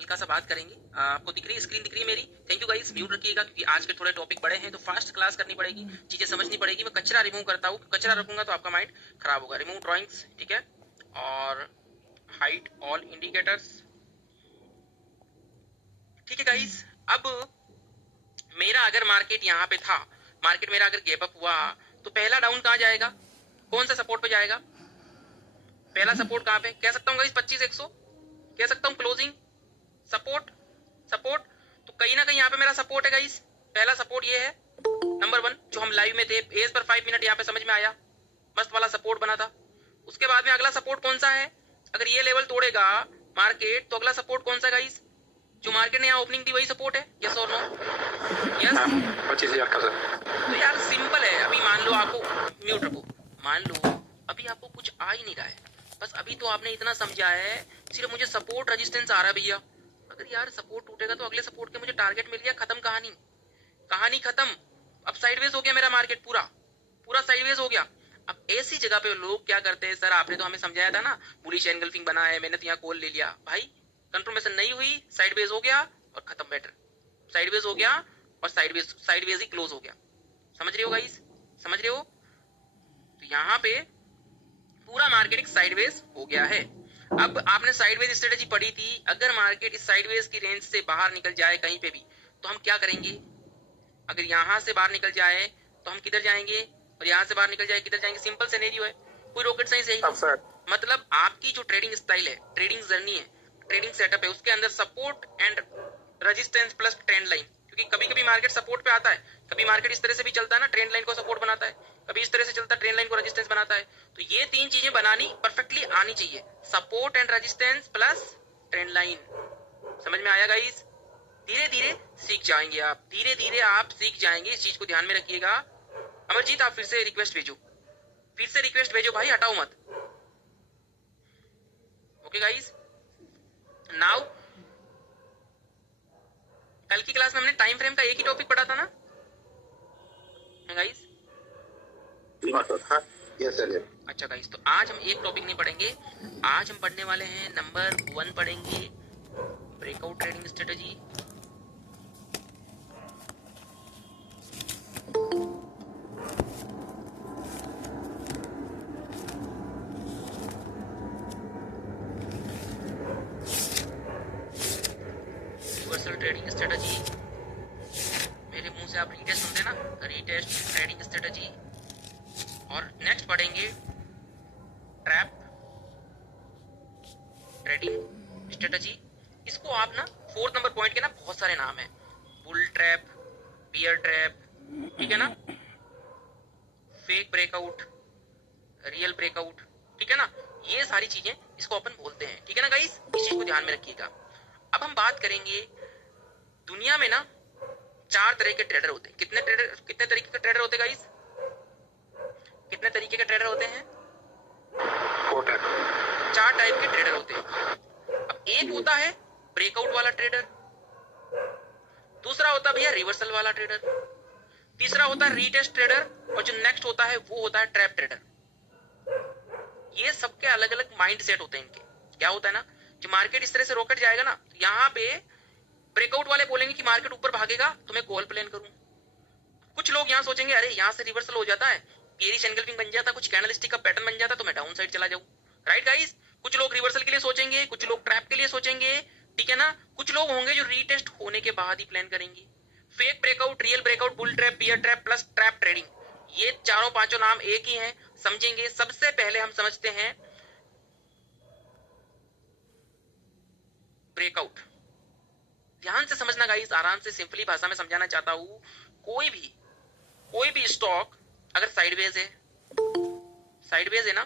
हल्का सा बात करेंगे। आपको दिख रही है स्क्रीन, दिख रही है मेरी? थैंक यू गाइस, म्यूट रखिएगा क्योंकि आज के थोड़े टॉपिक बड़े हैं तो फास्ट क्लास करनी पड़ेगी, चीजें समझनी पड़ेगी। मैं कचरा रिमूव करता हूँ, कचरा रखूंगा तो आपका माइंड खराब होगा। रिमूव ड्रॉइंग्स, ठीक है, और हाइड ऑल इंडिकेटर्स, ठीक है गाइस। अब मेरा अगर मार्केट यहाँ पे था, मार्केट मेरा अगर गैप अप हुआ तो पहला डाउन कहाँ जाएगा, कौन सा सपोर्ट पे जाएगा? पहला सपोर्ट कहाँ पे कह सकता हूँ गाइस? 25,100 कह सकता हूँ क्लोजिंग सपोर्ट। सपोर्ट तो कहीं ना कहीं यहाँ पे मेरा सपोर्ट है गाइस। पहला सपोर्ट ये है नंबर 1, जो हम लाइव में थे, एज पर 5 मिनट यहाँ पे समझ में आया, मस्त वाला सपोर्ट बना था। उसके बाद में अगला सपोर्ट कौन सा है? अगर ये लेवल तोड़ेगा मार्केट तो अगला सपोर्ट कौन सा गाइस? जो मार्केट ने यहाँ ओपनिंग दी वही सपोर्ट है, यस और नो? यस, 25,000 का सर। तो यार सिंपल है। अभी मान लो आपको, म्यूट रखो, मान लो अभी आपको कुछ आ ही नहीं रहा है, बस अभी तो आपने इतना समझा है सिर्फ मुझे सपोर्ट रेजिस्टेंस आ रहा है भैया। अगर यार सपोर्ट टूटेगा तो अगले सपोर्ट के मुझे टारगेट मिल गया, खत्म कहानी, कहानी खत्म। अब साइडवेज हो गया मेरा मार्केट, पूरा पूरा साइडवेज हो गया। अब ऐसी जगह पे लोग क्या करते हैं, सर आपने तो हमें समझाया था ना, बुलिश एनगल्फिंग बना है, मैंने तो यहाँ कॉल ले लिया। भाई कंफर्मेशन नहीं हुई, साइडवेज हो गया और खत्म मैटर। साइडवेज हो गया और साइडवेज ही क्लोज हो गया। समझ रहे हो गाइस? समझ रहे हो? तो यहाँ पे पूरा मार्केट साइडवेज हो गया है। अब आपने साइडवेज स्ट्रेटेजी पढ़ी थी, अगर मार्केट इस साइडवेज की रेंज से बाहर निकल जाए कहीं पे भी तो हम क्या करेंगे? अगर यहाँ से बाहर निकल जाए तो हम किधर जाएंगे, और यहाँ से बाहर निकल जाए किधर जाएंगे? सिंपल सिनेरियो है, कोई रॉकेट साइंस है ही। मतलब आपकी जो ट्रेडिंग स्टाइल है, ट्रेडिंग जर्नी है, ट्रेडिंग सेटअप है, उसके अंदर support and resistance plus trend line, क्योंकि कभी कभी मार्केट सपोर्ट पे आता है, कभी मार्केट इस तरह से भी चलता है ना, ट्रेंड लाइन को सपोर्ट बनाता है, कभी इस तरह से चलता है, ट्रेंड लाइन को रेजिस्टेंस बनाता है। तो ये तीन चीजें बनानी परफेक्टली आनी चाहिए, support and resistance plus trend line. समझ में आया गाइस? धीरे धीरे सीख जाएंगे आप, धीरे धीरे आप सीख जाएंगे, इस चीज को ध्यान में रखिएगा। अमरजीत आप फिर से रिक्वेस्ट भेजो, फिर से रिक्वेस्ट भेजो भाई, हटाओ मत। ओके गाइस, नाउ कल की क्लास में हमने टाइम फ्रेम का एक ही टॉपिक पढ़ा था ना गाइस? Yes sir. अच्छा गाइस, तो आज हम एक टॉपिक नहीं पढ़ेंगे, आज हम पढ़ने वाले हैं नंबर 1 पढ़ेंगे, breakout trading strategy. Universal trading strategy, मेरे मुंह से आप रीटेस्ट सुनते ना, रीटेस्ट ट्रेडिंग स्ट्रेटेजी। और नेक्स्ट पढ़ेंगे ट्रैप ट्रेडिंग स्ट्रेटेजी। इसको आप ना 4 नंबर पॉइंट के ना बहुत सारे नाम है, बुल ट्रैप, बियर ट्रैप, ठीक है ना, फेक ब्रेकआउट, रियल ब्रेकआउट, ठीक है ना, ये सारी चीजें इसको अपन बोलते हैं, ठीक है ना गाइस? इस चीज को ध्यान में रखिएगा। अब हम बात करेंगे, दुनिया में ना 4 तरह के ट्रेडर होते हैं। कितने तरीके के ट्रेडर होते हैं गाइस? कितने तरीके के ट्रेडर होते हैं? 4 टाइप के ट्रेडर होते हैं। अब एक होता है ब्रेकआउट वाला ट्रेडर, दूसरा होता है भैया रिवर्सल वाला ट्रेडर, तीसरा होता है रीटेस्ट ट्रेडर, और जो नेक्स्ट होता है वो होता है ट्रैप ट्रेडर। ये सबके अलग अलग माइंड सेट होते हैं इनके। क्या होता है ना, जो मार्केट इस तरह से रॉकेट जाएगा ना, यहाँ पे ब्रेकआउट वाले बोलेंगे कि मार्केट ऊपर भागेगा तो मैं कॉल प्लान करूं। कुछ लोग यहाँ सोचेंगे अरे यहाँ से रिवर्सल हो जाता है, बेयरिश एनगल्फिंग बन जाता, कुछ कैंडलस्टिक का पैटर्न बन जाता तो मैं डाउन साइड चला जाऊं। Right guys? कुछ लोग रिवर्सल के लिए सोचेंगे, कुछ लोग ट्रैप के लिए सोचेंगे, ठीक है ना। कुछ लोग होंगे जो रीटेस्ट होने के बाद ही प्लान करेंगे। Fake breakout, real breakout, bull trap, bear trap plus trap trading, ये चारों पांचों नाम एक ही हैं, समझेंगे। सबसे पहले हम समझते हैं ब्रेकआउट। ध्यान से समझना गाइस, आराम से सिंपली भाषा में समझाना चाहता हूं। कोई भी स्टॉक अगर साइडवेज है ना,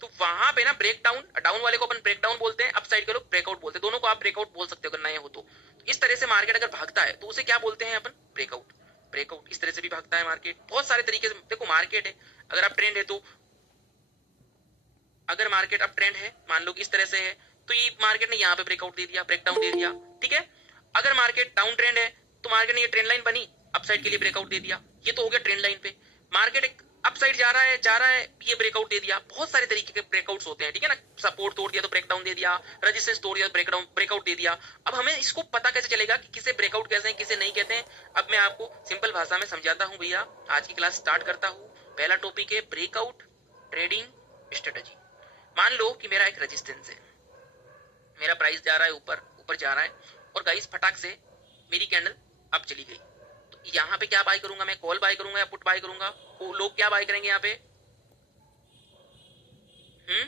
तो वहां पे ना ब्रेक डाउन वाले को अपन ब्रेक डाउन बोलते हैं, अप साइड के लोग ब्रेकआउट बोलते हैं। दोनों को आप ब्रेकआउट बोल सकते हो अगर नए हो तो। इस तरह से मार्केट अगर भागता है तो उसे क्या बोलते हैं अपन? ब्रेकआउट। ब्रेकआउट इस तरह से भी भागता है मार्केट, बहुत सारे तरीके से। देखो मार्केट है, अगर आप ट्रेंड है तो, अगर मार्केट अप ट्रेंड है, मान लो कि इस तरह से है, तो ये मार्केट ने यहाँ पे ब्रेकआउट दे दिया, ब्रेकडाउन दे दिया, ठीक है। अगर मार्केट डाउन ट्रेंड है तो मार्केट ने ये ट्रेंड लाइन बनी, अपसाइड के लिए ब्रेकआउट दे दिया, ये तो हो गया ट्रेंड लाइन पे। मार्केट एक अप साइड जा रहा है, ये ब्रेकआउट दे दिया। बहुत सारे तरीके के ब्रेकआउट्स होते हैं, ठीक है ना। सपोर्ट तोड़ दिया तो ब्रेकडाउन दे दिया, रेजिस्टेंस तोड़ दिया तो ब्रेकआउट दे दिया। अब हमें इसको पता कैसे चलेगा कि किसे ब्रेकआउट कहते हैं, किसे नहीं कहते हैं। अब मैं आपको सिंपल भाषा में समझाता हूँ भैया। आज की क्लास स्टार्ट करता हूँ। पहला टॉपिक है ब्रेकआउट ट्रेडिंग स्ट्रेटेजी। मान लो कि मेरा एक रेजिस्टेंस है, मेरा प्राइस जा रहा है ऊपर जा रहा है, और गाइस फटाक से मेरी कैंडल अब चली गई। तो यहाँ पे क्या बाय करूंगा मैं? कॉल बाय करूंगा या पुट बाय करूंगा? लोग क्या बाय करेंगे यहाँ पे?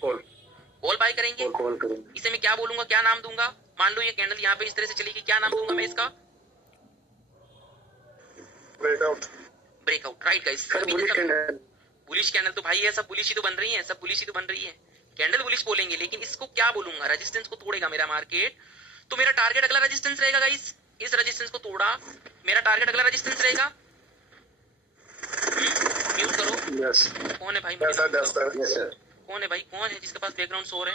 कॉल बाय करेंगे। इसे मैं क्या बोलूंगा, क्या नाम दूंगा? मान लो ये कैंडल यहाँ पे इस तरह से चलेगी, क्या नाम दूंगा मैं इसका? Breakout, right guys. Bullish candle तो भाई है, सब बुलिश ही तो बन रही है, सब बुलिश ही तो बन रही है। कैंडल बुलिश बोलेंगे, लेकिन इसको क्या बोलूंगा? रेजिस्टेंस को तोड़ेगा मेरा मार्केट, तो मेरा टारगेट अगला रेजिस्टेंस रहेगा गाइस। इस रेजिस्टेंस को तोड़ा, मेरा टारगेट अगला रेजिस्टेंस रहेगा। म्यूट करो। यस कौन है भाई? कौन है भाई? कौन है जिसके पास बैकग्राउंड शोर है?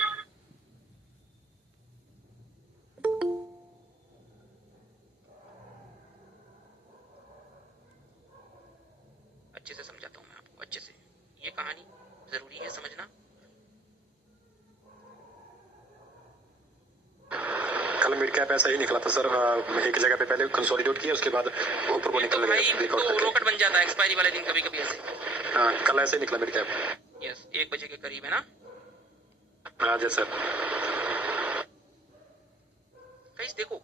अच्छे से समझाता हूँ मैं आपको, अच्छे से। ये कहानी जरूरी है समझना। कल मिड कैप ऐसा ही निकला था सर, एक जगह पे पहले कंसोलिडेट किया, उसके बाद ऊपर को निकल गया। तो रॉकेट बन जाता है एक्सपायरी वाले दिन कभी कभी ऐसे। हाँ, कल ऐसे ही निकला मिड कैप। यस, 1 बजे के करीब है ना। हाँ जी सर। गाइस देखो,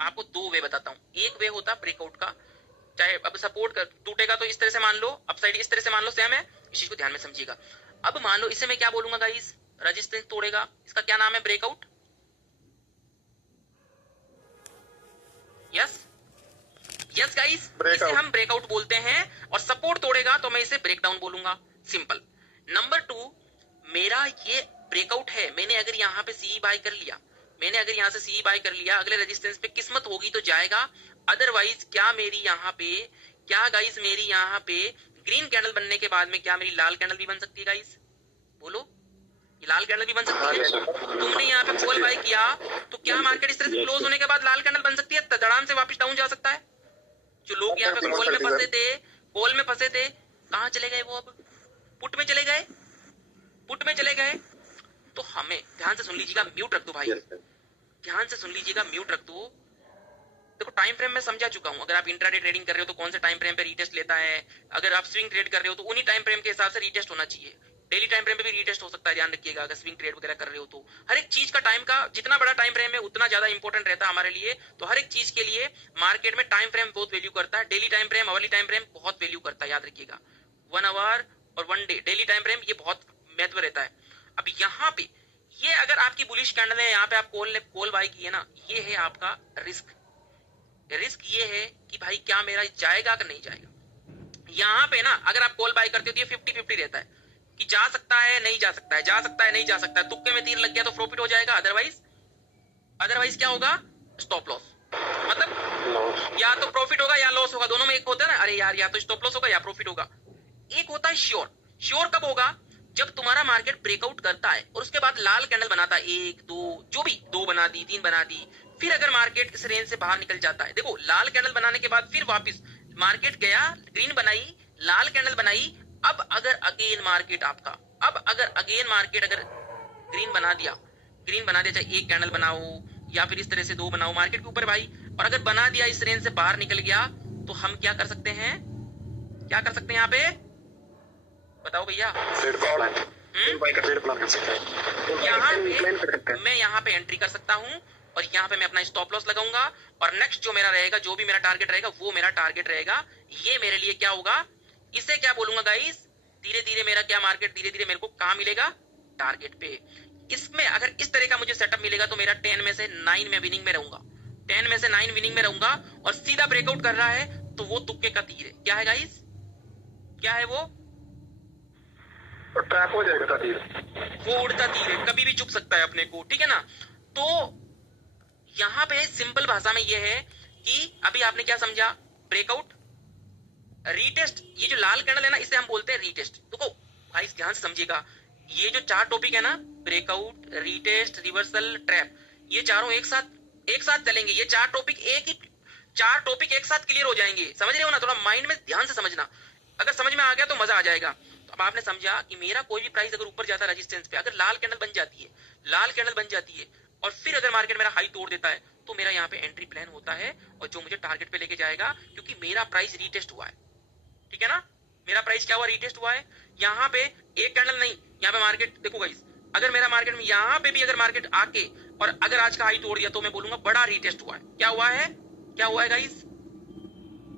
आपको 2 वे बताता हूँ। एक वे होता ब्रेकआउट का, चाहे अब सपोर्ट टूटेगा तो इस तरह से मान लो, अपसाइड इस तरह से मान लो, सेम है। इस चीज को ध्यान में समझिएगा। अब मान लो इसे मैं क्या बोलूंगा गाइस? रेजिस्टेंस तोड़ेगा, इसका क्या नाम है? ब्रेकआउट। यस यस गाइस, इसे हम ब्रेकआउट बोलते हैं। और सपोर्ट तोड़ेगा तो मैं इसे ब्रेकडाउन बोलूंगा। सिंपल। नंबर 2, मेरा ये ब्रेकआउट है, मैंने अगर यहाँ पे सी बाय कर लिया, मैंने अगर यहाँ से सी बाय कर लिया, अगले रेजिस्टेंस पे किस्मत होगी तो जाएगा, अदरवाइज क्या मेरी यहाँ पे, क्या गाइस मेरी यहाँ पे ग्रीन कैंडल बनने के बाद में क्या मेरी लाल कैंडल भी बन सकती है गाइस? बोलो, ये लाल कैंडल भी बन सकती है। तुमने यहाँ पे कॉल बाय किया तो क्या मार्केट इस तरह से क्लोज होने के बाद लाल कैंडल बन सकती है? धड़ाम से वापस डाउन जा सकता है। जो लोग यहाँ पे कॉल में फंसे थे, कहाँ चले गए वो? अब पुट में चले गए, पुट में चले गए। तो हमें ध्यान से सुन लीजिएगा, म्यूट रख दो भाई, ध्यान से सुन लीजिएगा, म्यूट रख दो। देखो टाइम फ्रेम में समझा चुका हूं। अगर आप इंट्राडे ट्रेडिंग कर रहे हो तो कौन से टाइम फ्रेम पे रीटेस्ट लेता है, अगर आप स्विंग ट्रेड कर रहे हो तो उन्हीं टाइम फ्रेम के हिसाब से रीटेस्ट होना चाहिए। डेली टाइम फ्रेम पे भी रीटेस्ट हो सकता है, ध्यान रखिएगा। अगर स्विंग ट्रेड वगैरह कर रहे हो तो हर एक चीज का टाइम का जितना बड़ा टाइम फ्रेम है उतना ज्यादा इंपॉर्टेंट रहता है हमारे लिए। तो हर एक चीज के लिए मार्केट में टाइम फ्रेम बहुत वैल्यू करता है। Daily time frame, hourly time frame बहुत वैल्यू करता है, याद रखिएगा। 1 आवर और 1 डे, डेली टाइम फ्रेम, ये बहुत महत्व रहता है। अब यहाँ पे ये अगर आपकी बुलिश कैंडल है, यहाँ पे आप कॉल बाय की है ना, ये है आपका रिस्क। रिस्क ये है कि भाई क्या मेरा जाएगा कि नहीं जाएगा। यहाँ पे ना अगर आप कॉल बाय करते हो तो ये 50-50 रहता है कि जा सकता है नहीं जा सकता है, जा सकता है नहीं जा सकता है। तुक्के में तीर लग गया तो प्रॉफिट हो जाएगा, अदरवाइज क्या होगा? Stop loss. मतलब या तो प्रॉफिट होगा या लॉस होगा, दोनों में एक होता है ना। अरे यार, या तो स्टॉप लॉस होगा या प्रॉफिट होगा। एक होता है श्योर। श्योर कब होगा? जब तुम्हारा मार्केट ब्रेकआउट करता है और उसके बाद लाल कैंडल बनाता है, 1 2 जो भी 2 बना दी, 3 बना दी, फिर अगर मार्केट इस रेंज से बाहर निकल जाता है। देखो लाल कैंडल बनाने के बाद फिर वापस मार्केट गया, ग्रीन बनाई, लाल कैंडल बनाई। अब अगर अगेन मार्केट आपका, अब अगर अगेन मार्केट अगर ग्रीन बना दिया, चाहे 1 कैंडल बनाओ या फिर इस तरह से 2 बनाओ मार्केट के ऊपर भाई, और अगर बना दिया इस रेंज से बाहर निकल गया, तो हम क्या कर सकते हैं? क्या कर सकते हैं यहाँ पे? बताओ भैया। यहाँ पे मैं यहाँ पे एंट्री कर सकता हूँ और यहाँ पे मैं अपना स्टॉप लॉस लगाऊंगा, और नेक्स्ट जो मेरा रहेगा, जो भी मेरा टारगेट रहेगा, वो मेरा टारगेट रहेगा। ये मेरे लिए क्या होगा? इसे क्या बोलूंगा गाइस? धीरे धीरे मेरा क्या मार्केट धीरे धीरे मेरे को कहाँ मिलेगा? टारगेट पे। इसमें अगर इस तरह का मुझे सेटअप मिलेगा तो मेरा 10 में से 9 में विनिंग में रहूंगा, 10 में से 9 विनिंग में रहूंगा। और सीधा ब्रेकआउट कर रहा है तो वो तुक्के का तीर है। क्या है गाइस? क्या है वो? ट्रैप हो जाएगा तीर, वो उड़ता तीर है, कभी भी चुप सकता है अपने को, ठीक है ना। तो यहाँ पे सिंपल भाषा में ये है कि अभी आपने क्या समझा? Breakout, retest. ये जो लाल कैंडल है ना, इसे हम बोलते हैं रीटेस्ट। देखो भाई ध्यान से समझिएगा, ये जो 4 टॉपिक है ना, ब्रेकआउट, रीटेस्ट, रिवर्सल, ट्रैप, ये चारों एक साथ चलेंगे। ये 4 टॉपिक एक साथ क्लियर हो जाएंगे। समझ रहे हो ना? थोड़ा माइंड में ध्यान से समझना। अगर समझ में आ गया तो मजा आ जाएगा। तो अब आपने समझा कि मेरा कोई भी प्राइस अगर ऊपर जाता है रेजिस्टेंस पे, अगर लाल कैंडल बन जाती है, लाल कैंडल बन जाती है और फिर अगर मार्केट मेरा हाई तोड़ देता है, तो मेरा यहाँ पे एंट्री प्लान होता है और जो मुझे टारगेट पे लेके जाएगा, क्योंकि मेरा प्राइस रीटेस्ट हुआ है। ठीक है ना, मेरा प्राइस क्या हुआ, रीटेस्ट हुआ है। यहाँ पे एक कैंडल नहीं, यहाँ पे मार्केट देखो गाइस, अगर मेरा मार्केट में यहाँ पे भी अगर मार्केट आके और अगर आज का हाई तोड़ दिया तो मैं बोलूंगा बड़ा रीटेस्ट हुआ है। क्या हुआ है, क्या हुआ है गाइस,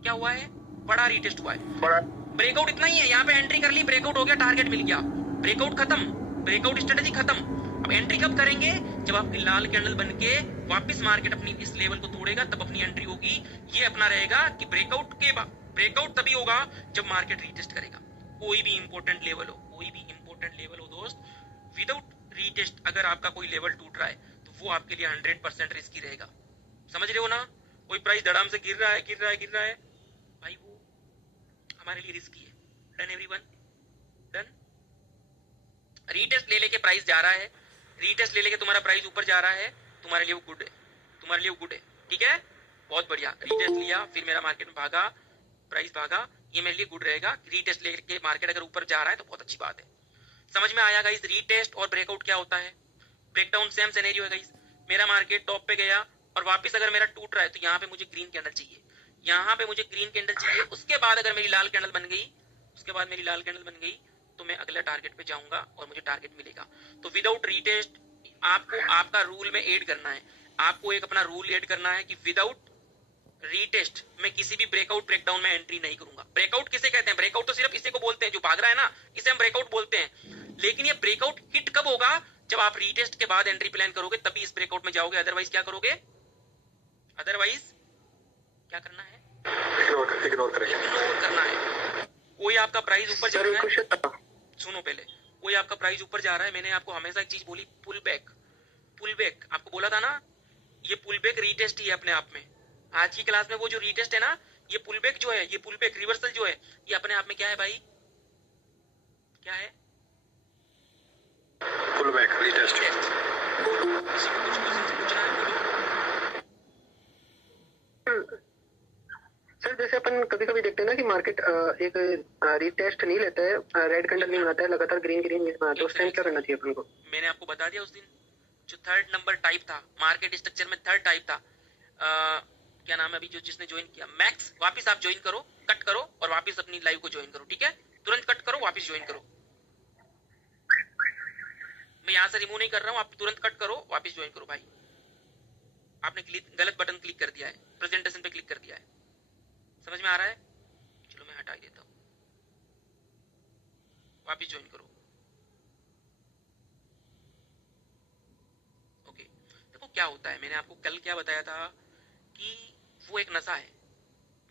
क्या हुआ है, बड़ा रीटेस्ट हुआ है। बड़ा ब्रेकआउट इतना ही है, यहाँ पे एंट्री कर ली, ब्रेकआउट हो गया, टारगेट मिल गया, ब्रेकआउट खत्म, ब्रेकआउट स्ट्रेटेजी खत्म। अब एंट्री कब करेंगे, जब आपकी लाल कैंडल बनके वापस मार्केट अपनी इस लेवल को तोड़ेगा, तब अपनी एंट्री होगी। ये अपना रहेगा कि ब्रेकआउट के बाद, ब्रेकआउट तभी होगा जब मार्केट रीटेस्ट करेगा। कोई भी इंपॉर्टेंट लेवल हो, कोई भी इंपॉर्टेंट लेवल हो दोस्त, विदाउट रीटेस्ट अगर आपका कोई लेवल टूट रहा है तो वो आपके लिए 100% रिस्की रहेगा। समझ रहे हो ना, कोई प्राइस धड़ाम से गिर रहा है, गिर रहा है, गिर रहा है, भाई वो हमारे लिए रिस्की है। Done everyone, done. रीटेस्ट ले लेके प्राइस जा रहा है, रीटेस्ट ले लेके तुम्हारा प्राइस ऊपर जा रहा है, तुम्हारे लिए वो गुड है, तुम्हारे लिए वो गुड है। ठीक है, बहुत बढ़िया। रीटेस्ट लिया, फिर मेरा मार्केट में भागा, प्राइस भागा, ये मेरे लिए गुड रहेगा। रीटेस्ट लेके मार्केट अगर ऊपर जा रहा है तो बहुत अच्छी बात है। समझ में आया गाइस, रीटेस्ट और ब्रेकआउट क्या होता है। ब्रेकडाउन सेम सिनेरियो है गाइस, मेरा मार्केट टॉप पे गया और वापस अगर मेरा टूट रहा है तो यहाँ पे मुझे ग्रीन कैंडल चाहिए, यहाँ पे मुझे ग्रीन कैंडल चाहिए। उसके बाद अगर मेरी लाल कैंडल बन गई, उसके बाद मेरी लाल कैंडल बन गई तो मैं अगले टारगेट पे जाऊंगा और मुझे टारगेट मिलेगा। तो विदाउट रीटेस्ट आपको आपका रूल में ऐड करना है, आपको एक अपना रूल ऐड करना है कि विदाउट रीटेस्ट मैं किसी भी ब्रेकआउट ब्रेकडाउन में एंट्री नहीं करूंगा। ब्रेकआउट किसे कहते हैं, ब्रेकआउट तो सिर्फ इसे को बोलते हैं जो भाग रहा है ना, इसे हम ब्रेकआउट बोलते हैं। लेकिन ये ब्रेकआउट हिट कब होगा, जब आप रीटेस्ट के बाद एंट्री प्लान करोगे तभी इस ब्रेकआउट में जाओगे, अदरवाइज क्या करोगे, अदरवाइज क्या करना है, इग्नोर करेंगे, इग्नोर करना है। कोई आपका प्राइस ऊपर जा रहा है, सुनो पहले, कोई आपका प्राइस ऊपर जा रहा है, मैंने आपको हमेशा एक चीज बोली, पुल बैक, पुल बैक आपको बोला था ना, ये पुल बैक रीटेस्ट ही है अपने आप में। आज की क्लास में वो जो रीटेस्ट है ना, ये पुल बैक जो है, ये पुल बैक रिवर्सल जो है, ये अपने आप में क्या है भाई, क्या है, पुल बैक रीटेस्ट। कुछ क्वेश्चन से पूछना है बोलो। सर जैसे अपन कभी कभी देखते हैं ना कि मार्केट एक रीटेस्ट नहीं लेता है, रेड कैंडल नहीं बनाता है, लगातार ग्रीन ग्रीन नहीं बनाता, उस टाइम क्या करना चाहिए अपन को। मैंने आपको बता दिया उस दिन, जो थर्ड नंबर टाइप था मार्केट स्ट्रक्चर में, थर्ड टाइप था, क्या नाम है अभी जो जिसने ज्वाइन किया, मैक्स, वापस आप ज्वाइन करो, कट करो और वापस अपनी लाइव को ज्वाइन करो। ठीक है, तुरंत कट करो, वापस ज्वाइन करो, मैं यहाँ से रिमूव नहीं कर रहा हूँ, आप तुरंत कट करो, वापस ज्वाइन करो। भाई आपने गलत बटन क्लिक कर दिया है, प्रेजेंटेशन पे क्लिक कर दिया है, समझ में आ रहा है, चलो मैं हटा देता हूँ, वापस ज्वाइन करो। ओके, देखो क्या होता है, मैंने आपको कल क्या बताया था कि वो एक नशा है,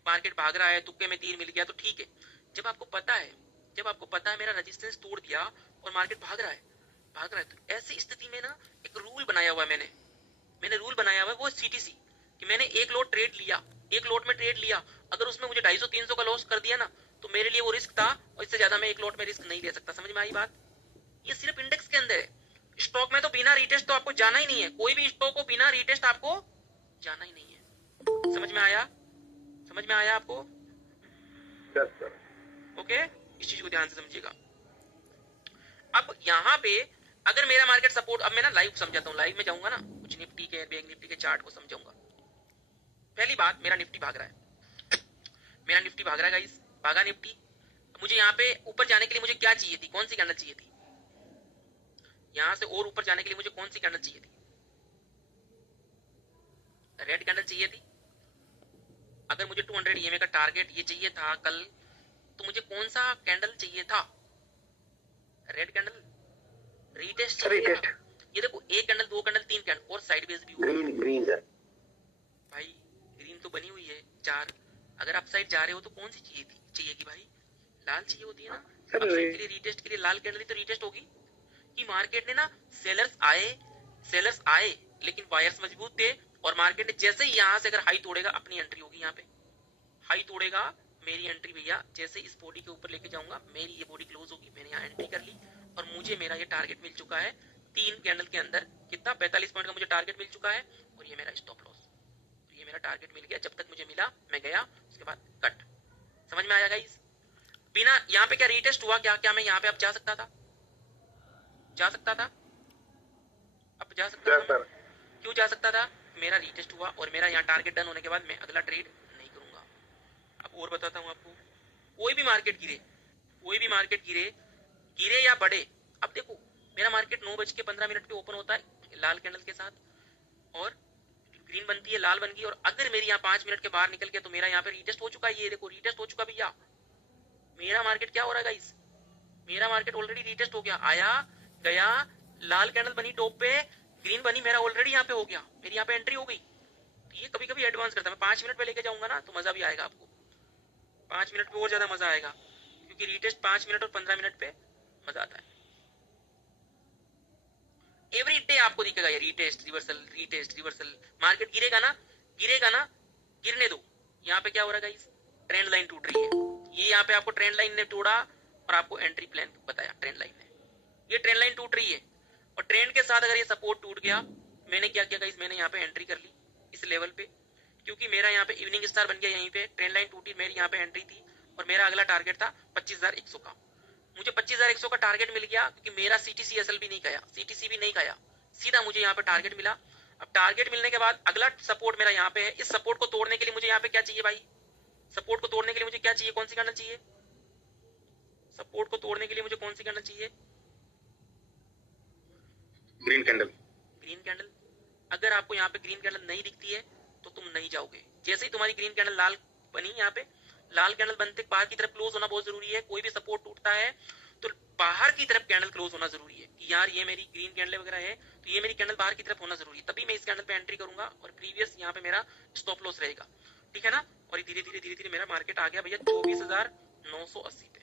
मार्केट भाग रहा है, तुक्के में तीर मिल गया तो ठीक है। जब आपको पता है, जब आपको पता है मेरा रेजिस्टेंस तोड़ दिया और मार्केट भाग रहा है, भाग रहा है, तो ऐसी स्थिति में ना एक रूल बनाया हुआ है, मैंने रूल बनाया हुआ है, वो सीटीसी, कि मैंने एक लोट ट्रेड लिया, एक लोट में ट्रेड लिया, अगर उसमें मुझे 250-300 का लॉस कर दिया ना, तो मेरे लिए वो रिस्क था और इससे ज्यादा मैं एक लोट में रिस्क नहीं ले सकता। समझ में आई बात, ये सिर्फ इंडेक्स के अंदर है। स्टॉक में तो बिना रीटेस्ट तो आपको जाना ही नहीं है, कोई भी स्टॉक को बिना रीटेस्ट आपको जाना ही नहीं है। समझ में आया, समझ में आया आपको, यस सर, ओके, इस चीज को ध्यान से समझिएगा। अब यहाँ पे अगर मेरा मार्केट सपोर्ट, अब मैं ना लाइव समझाता हूँ, लाइव में जाऊंगा ना, कुछ निफ्टी के, बैंक निफ्टी के चार्ट को समझाऊंगा। पहली बात, मेरा निफ्टी भाग रहा है, मेरा निफ्टी भाग रहा है गाइस, भागा निफ्टी। मुझे यहाँ पे ऊपर जाने के लिए मुझे क्या चाहिए थी, कौन सी कैंडल चाहिए थी, यहाँ से और ऊपर जाने के लिए मुझे कौन सी कैंडल चाहिए थी, रेड कैंडल चाहिए थी। अगर मुझे 200 ईएमए का टारगेट ये चाहिए था कल, तो मुझे कौन सा कैंडल चाहिए था, रेड कैंडल, रीटेस्ट चाहिए था। ये देखो, एक कैंडल, दो कैंडल, तीन कैंडल और साइडवेज भी हुआ, ग्रीन सर भाई ग्रीन तो बनी हुई है 4। अगर आप साइड जा रहे हो तो कौन सी चाहिए थी, चाहिए कि भाई लाल चाहिए होती है ना, सर अपसाइड के लिए रीटेस्ट के लिए लाल कैंडल तो रीटेस्ट होगी। कि मार्केट ने ना, सेलर्स आए लेकिन बायर्स मजबूत थे, और मार्केट ने जैसे ही यहाँ से अगर हाई तोड़ेगा अपनी एंट्री होगी, यहाँ पे हाई तोड़ेगा मेरी एंट्री भैया, जैसे इस बॉडी के ऊपर लेके जाऊंगा मेरी ये बॉडी क्लोज होगी, मैंने यहाँ एंट्री कर ली और मुझे मेरा ये टारगेट मिल चुका है 3 कैंडल के अंदर, कितना 45 पॉइंट का मुझे टारगेट मिल चुका है, और ये मेरा स्टॉप लॉस, ये मेरा टारगेट मिल गया, जब तक मुझे मिला मैं गया, उसके बाद कट। समझ में आया गाइस, बिना यहाँ पे क्या रीटेस्ट हुआ? क्या मैं यहाँ पे अब जा सकता था? जा सकता था? अब जा सकता था? क्यों जा सकता था? मेरा रीटेस्ट हुआ और मेरा यहाँ टारगेट डन होने के बाद मैं अगला ट्रेड नहीं करूंगा। अब और बताता हूँ आपको, कोई भी मार्केट गिरे, कोई भी मार्केट गिरे या बढ़े, अब देखो मेरा मार्केट 9:15 पे ओपन होता है लाल कैंडल के साथ और ग्रीन बनती है, लाल बन गई, और अगर मेरी यहाँ 5 मिनट के बाहर निकल गया तो मेरा यहाँ पे रीटेस्ट हो चुका है। ये देखो रीटेस्ट हो चुका भैया। मेरा मार्केट क्या हो रहा है गाइस? मेरा मार्केट ऑलरेडी रीटेस्ट हो गया, आया गया, लाल कैंडल बनी टॉप पे, ग्रीन बनी, मेरा ऑलरेडी यहाँ पे हो गया, मेरी यहाँ पे एंट्री हो गई। तो ये कभी कभी एडवांस करता है। मैं 5 मिनट पे लेके जाऊंगा ना तो मजा भी आएगा आपको, 5 मिनट पे और ज्यादा मजा आएगा, क्योंकि रीटेस्ट 5 मिनट और 15 मिनट पे मजा आता है। एवरी डे आपको दिखेगा ये रीटेस्ट रिवर्सल। मार्केट गिरेगा ना, गिरने दो। यहाँ पे क्या हो रहा है गाइस? ट्रेंड लाइन टूट रही है। ये यहाँ पे आपको ट्रेंड लाइन ने तोड़ा और आपको एंट्री प्लान बताया ट्रेंड लाइन ने। ये ट्रेंड लाइन टूट रही है और ट्रेंड के साथ अगर ये सपोर्ट टूट गया, मैंने क्या किया गाइस? मैंने यहाँ पे एंट्री कर ली इस लेवल पे, क्योंकि मेरा यहाँ पे इवनिंग स्टार बन गया। यहीं पे ट्रेंड लाइन टूटी, मेरी यहाँ पे एंट्री थी और मेरा अगला टारगेट था 25,100 का। मुझे 25,100 का टारगेट मिल गया क्योंकि मेरा सीटीसी एसएल भी नहीं खाया, सीटीसी भी नहीं खाया, सीधा मुझे यहाँ पे टारगेट मिला। अब टारगेट मिलने के बाद अगला सपोर्ट मेरा यहाँ पे है। इस सपोर्ट को तोड़ने के लिए मुझे यहाँ पे क्या चाहिए भाई? सपोर्ट को तोड़ने के लिए मुझे क्या चाहिए? कौन सी कैंडल चाहिए? सपोर्ट को तोड़ने के लिए मुझे कौन सी कैंडल चाहिए? Green candle. Green candle. अगर आपको यहाँ पे ग्रीन कैंडल नहीं दिखती है तो तुम नहीं जाओगे। जैसे ही तुम्हारी ग्रीन कैंडल लाल बनी, यहाँ पे लाल कैंडल बनते बाहर की तरफ क्लोज होना बहुत जरूरी है। कोई भी सपोर्ट टूटता है तो बाहर की तरफ कैंडल क्लोज होना जरूरी है कि यार ये मेरी ग्रीन कैंडल वगैरह है तो ये मेरी कैंडल बाहर की तरफ होना जरूरी है, तभी मैं इस कैंडल पे एंट्री करूंगा और प्रीवियस यहाँ पे मेरा स्टॉप लॉस रहेगा, ठीक है ना। और धीरे धीरे मेरा मार्केट आ गया भैया 24,980 पे।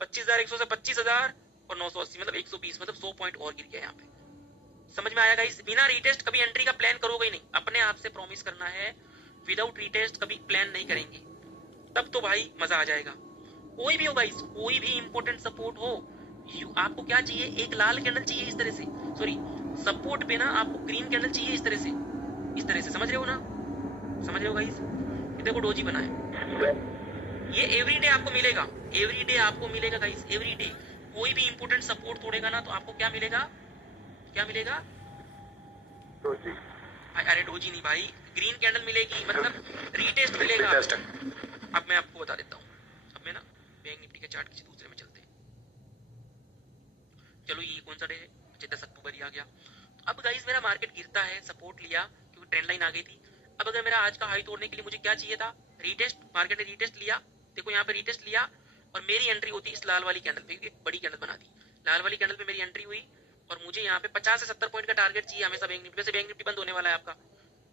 25,100 से 25,000 और 980 मतलब 120, मतलब 100 पॉइंट और गिर गया यहाँ पे। समझ में आया गाइस? बिना रीटेस्ट कभी एंट्री का प्लान करोगे ही नहीं। अपने आप से प्रॉमिस करना है विदाउट रीटेस्ट कभी प्लान नहीं करेंगे, तब तो भाई मजा आ जाएगा। कोई भी हो गाइस, कोई भी इंपॉर्टेंट सपोर्ट हो, आपको क्या चाहिए? एक लाल कैंडल चाहिए इस तरह से, सॉरी सपोर्ट पे ना आपको ग्रीन कैंडल चाहिए इस तरह से, समझ रहे हो ना? समझ रहे हो गाइस? ये देखो डोजी बना है, ये एवरीडे आपको मिलेगा, एवरीडे आपको मिलेगा गाइस, एवरीडे। कोई भी इंपॉर्टेंट सपोर्ट तोड़ेगा ना तो आपको क्या मिलेगा? क्या मिलेगा? डोजी। अरे डोजी नहीं भाई, ग्रीन कैंडल मिलेगी, मतलब रीटेस्ट मिलेगा। अब मैं आपको बता देता हूँ। अब मैं ना बैंक निफ्टी के चार्ट किसी दूसरे में चलते हैं। चलो ये कौन सा डे है? 10 अक्टूबर ही आ गया। तो अब गाइस मेरा मार्केट गिरता है, सपोर्ट लिया क्योंकि ट्रेंड लाइन आ गई थी। अब अगर मेरा आज का हाई तोड़ने के लिए मुझे क्या चाहिए था? रीटेस्ट। मार्केट ने रीटेस्ट लिया, देखो यहाँ पे रीटेस्ट लिया और मेरी एंट्री होती इस लाल वाली कैंडल पे, एक बड़ी कैंडल बना दी। लाल वाली कैंडल पे मेरी एंट्री हुई और मुझे यहाँ पे 50 से 70 पॉइंट का टारगेट चाहिए हमेशा बैंक निफ्टी से। बैंक निफ्टी बंद होने वाला है आपका,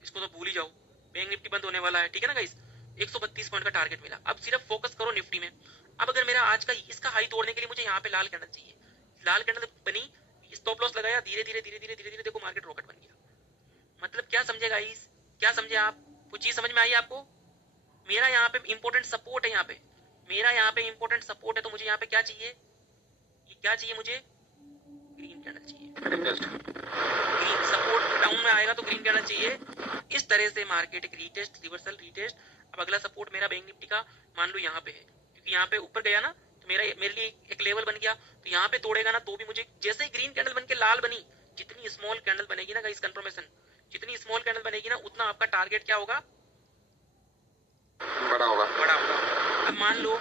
इसको तो भूल ही जाओ, बैंक निफ्टी बंद होने वाला है, ठीक है ना गाइस। 132 पॉइंट का टारगेट मिला। अब सिर्फ फोकस करो निफ्टी में। अब अगर मेरा आज का इसका हाई तोड़ने के लिए मुझे यहाँ पे लाल कैंडल चाहिए, लाल कैंडल बनी, स्टॉप लॉस लगाया, धीरे धीरे देखो मार्केट रॉकेट बन गया। मतलब क्या समझे गाइस? क्या समझे आप? कुछ चीज समझ में आई आपको? मेरा यहाँ पे इंपॉर्टेंट सपोर्ट है, यहाँ पे मेरा यहाँ पे इंपॉर्टेंट सपोर्ट है, तो मुझे यहाँ पे क्या चाहिए? ये क्या चाहिए मुझे? ग्रीन कैंडल चाहिए। ग्रीन सपोर्ट डाउन में आएगा तो ग्रीन कैंडल चाहिए। इस तरह से मार्केट एक रीटेस्ट, रिवर्सल, रीटेस्ट। अब अगला सपोर्ट मेरा बैंक निफ्टी का मान लो यहाँ पे है, क्योंकि यहाँ पे ऊपर गया ना तो मेरे लिए एक लेवल बन गया। तो यहाँ पे तोड़ेगा ना तो भी मुझे, जैसे ही ग्रीन कैंडल बन के लाल बनी, जितनी स्मॉल कैंडल बनेगी ना गाइस, कंफर्मेशन, जितनी स्मॉल कैंडल बनेगी ना उतना आपका टारगेट क्या होगा? बड़ा होगा। अब मान लो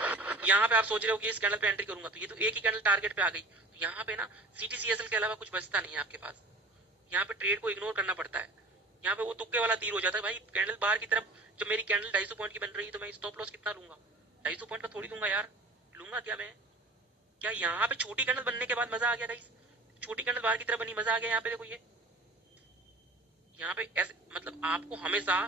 यहाँ पे आप सोच रहे हो कि इस कैंडल पे एंट्री करूंगा, तो ये तो एक ही कैंडल टारगेट पे आ गई। तो यहाँ पे ना सीटीसीएसएल के अलावा कुछ बचता नहीं है आपके पास। यहाँ पे ट्रेड को इग्नोर करना पड़ता है। यहाँ पे वो तुक्के वाला तीर हो जाता है भाई। कैंडल बाहर की तरफ, जब मेरी कैंडल 250 पॉइंट की बन रही है तो मैं स्टॉप लॉस कितना लूंगा? 250 पॉइंट का थोड़ी लूंगा यार। लूंगा क्या मैं? क्या यहाँ पे छोटी कैंडल बनने के बाद मजा आ गया गाइस? छोटी कैंडल बाहर की तरफ बनी, मजा आ गया। यहाँ पे देखो, ये यहाँ पे ऐसे, मतलब आपको हमेशा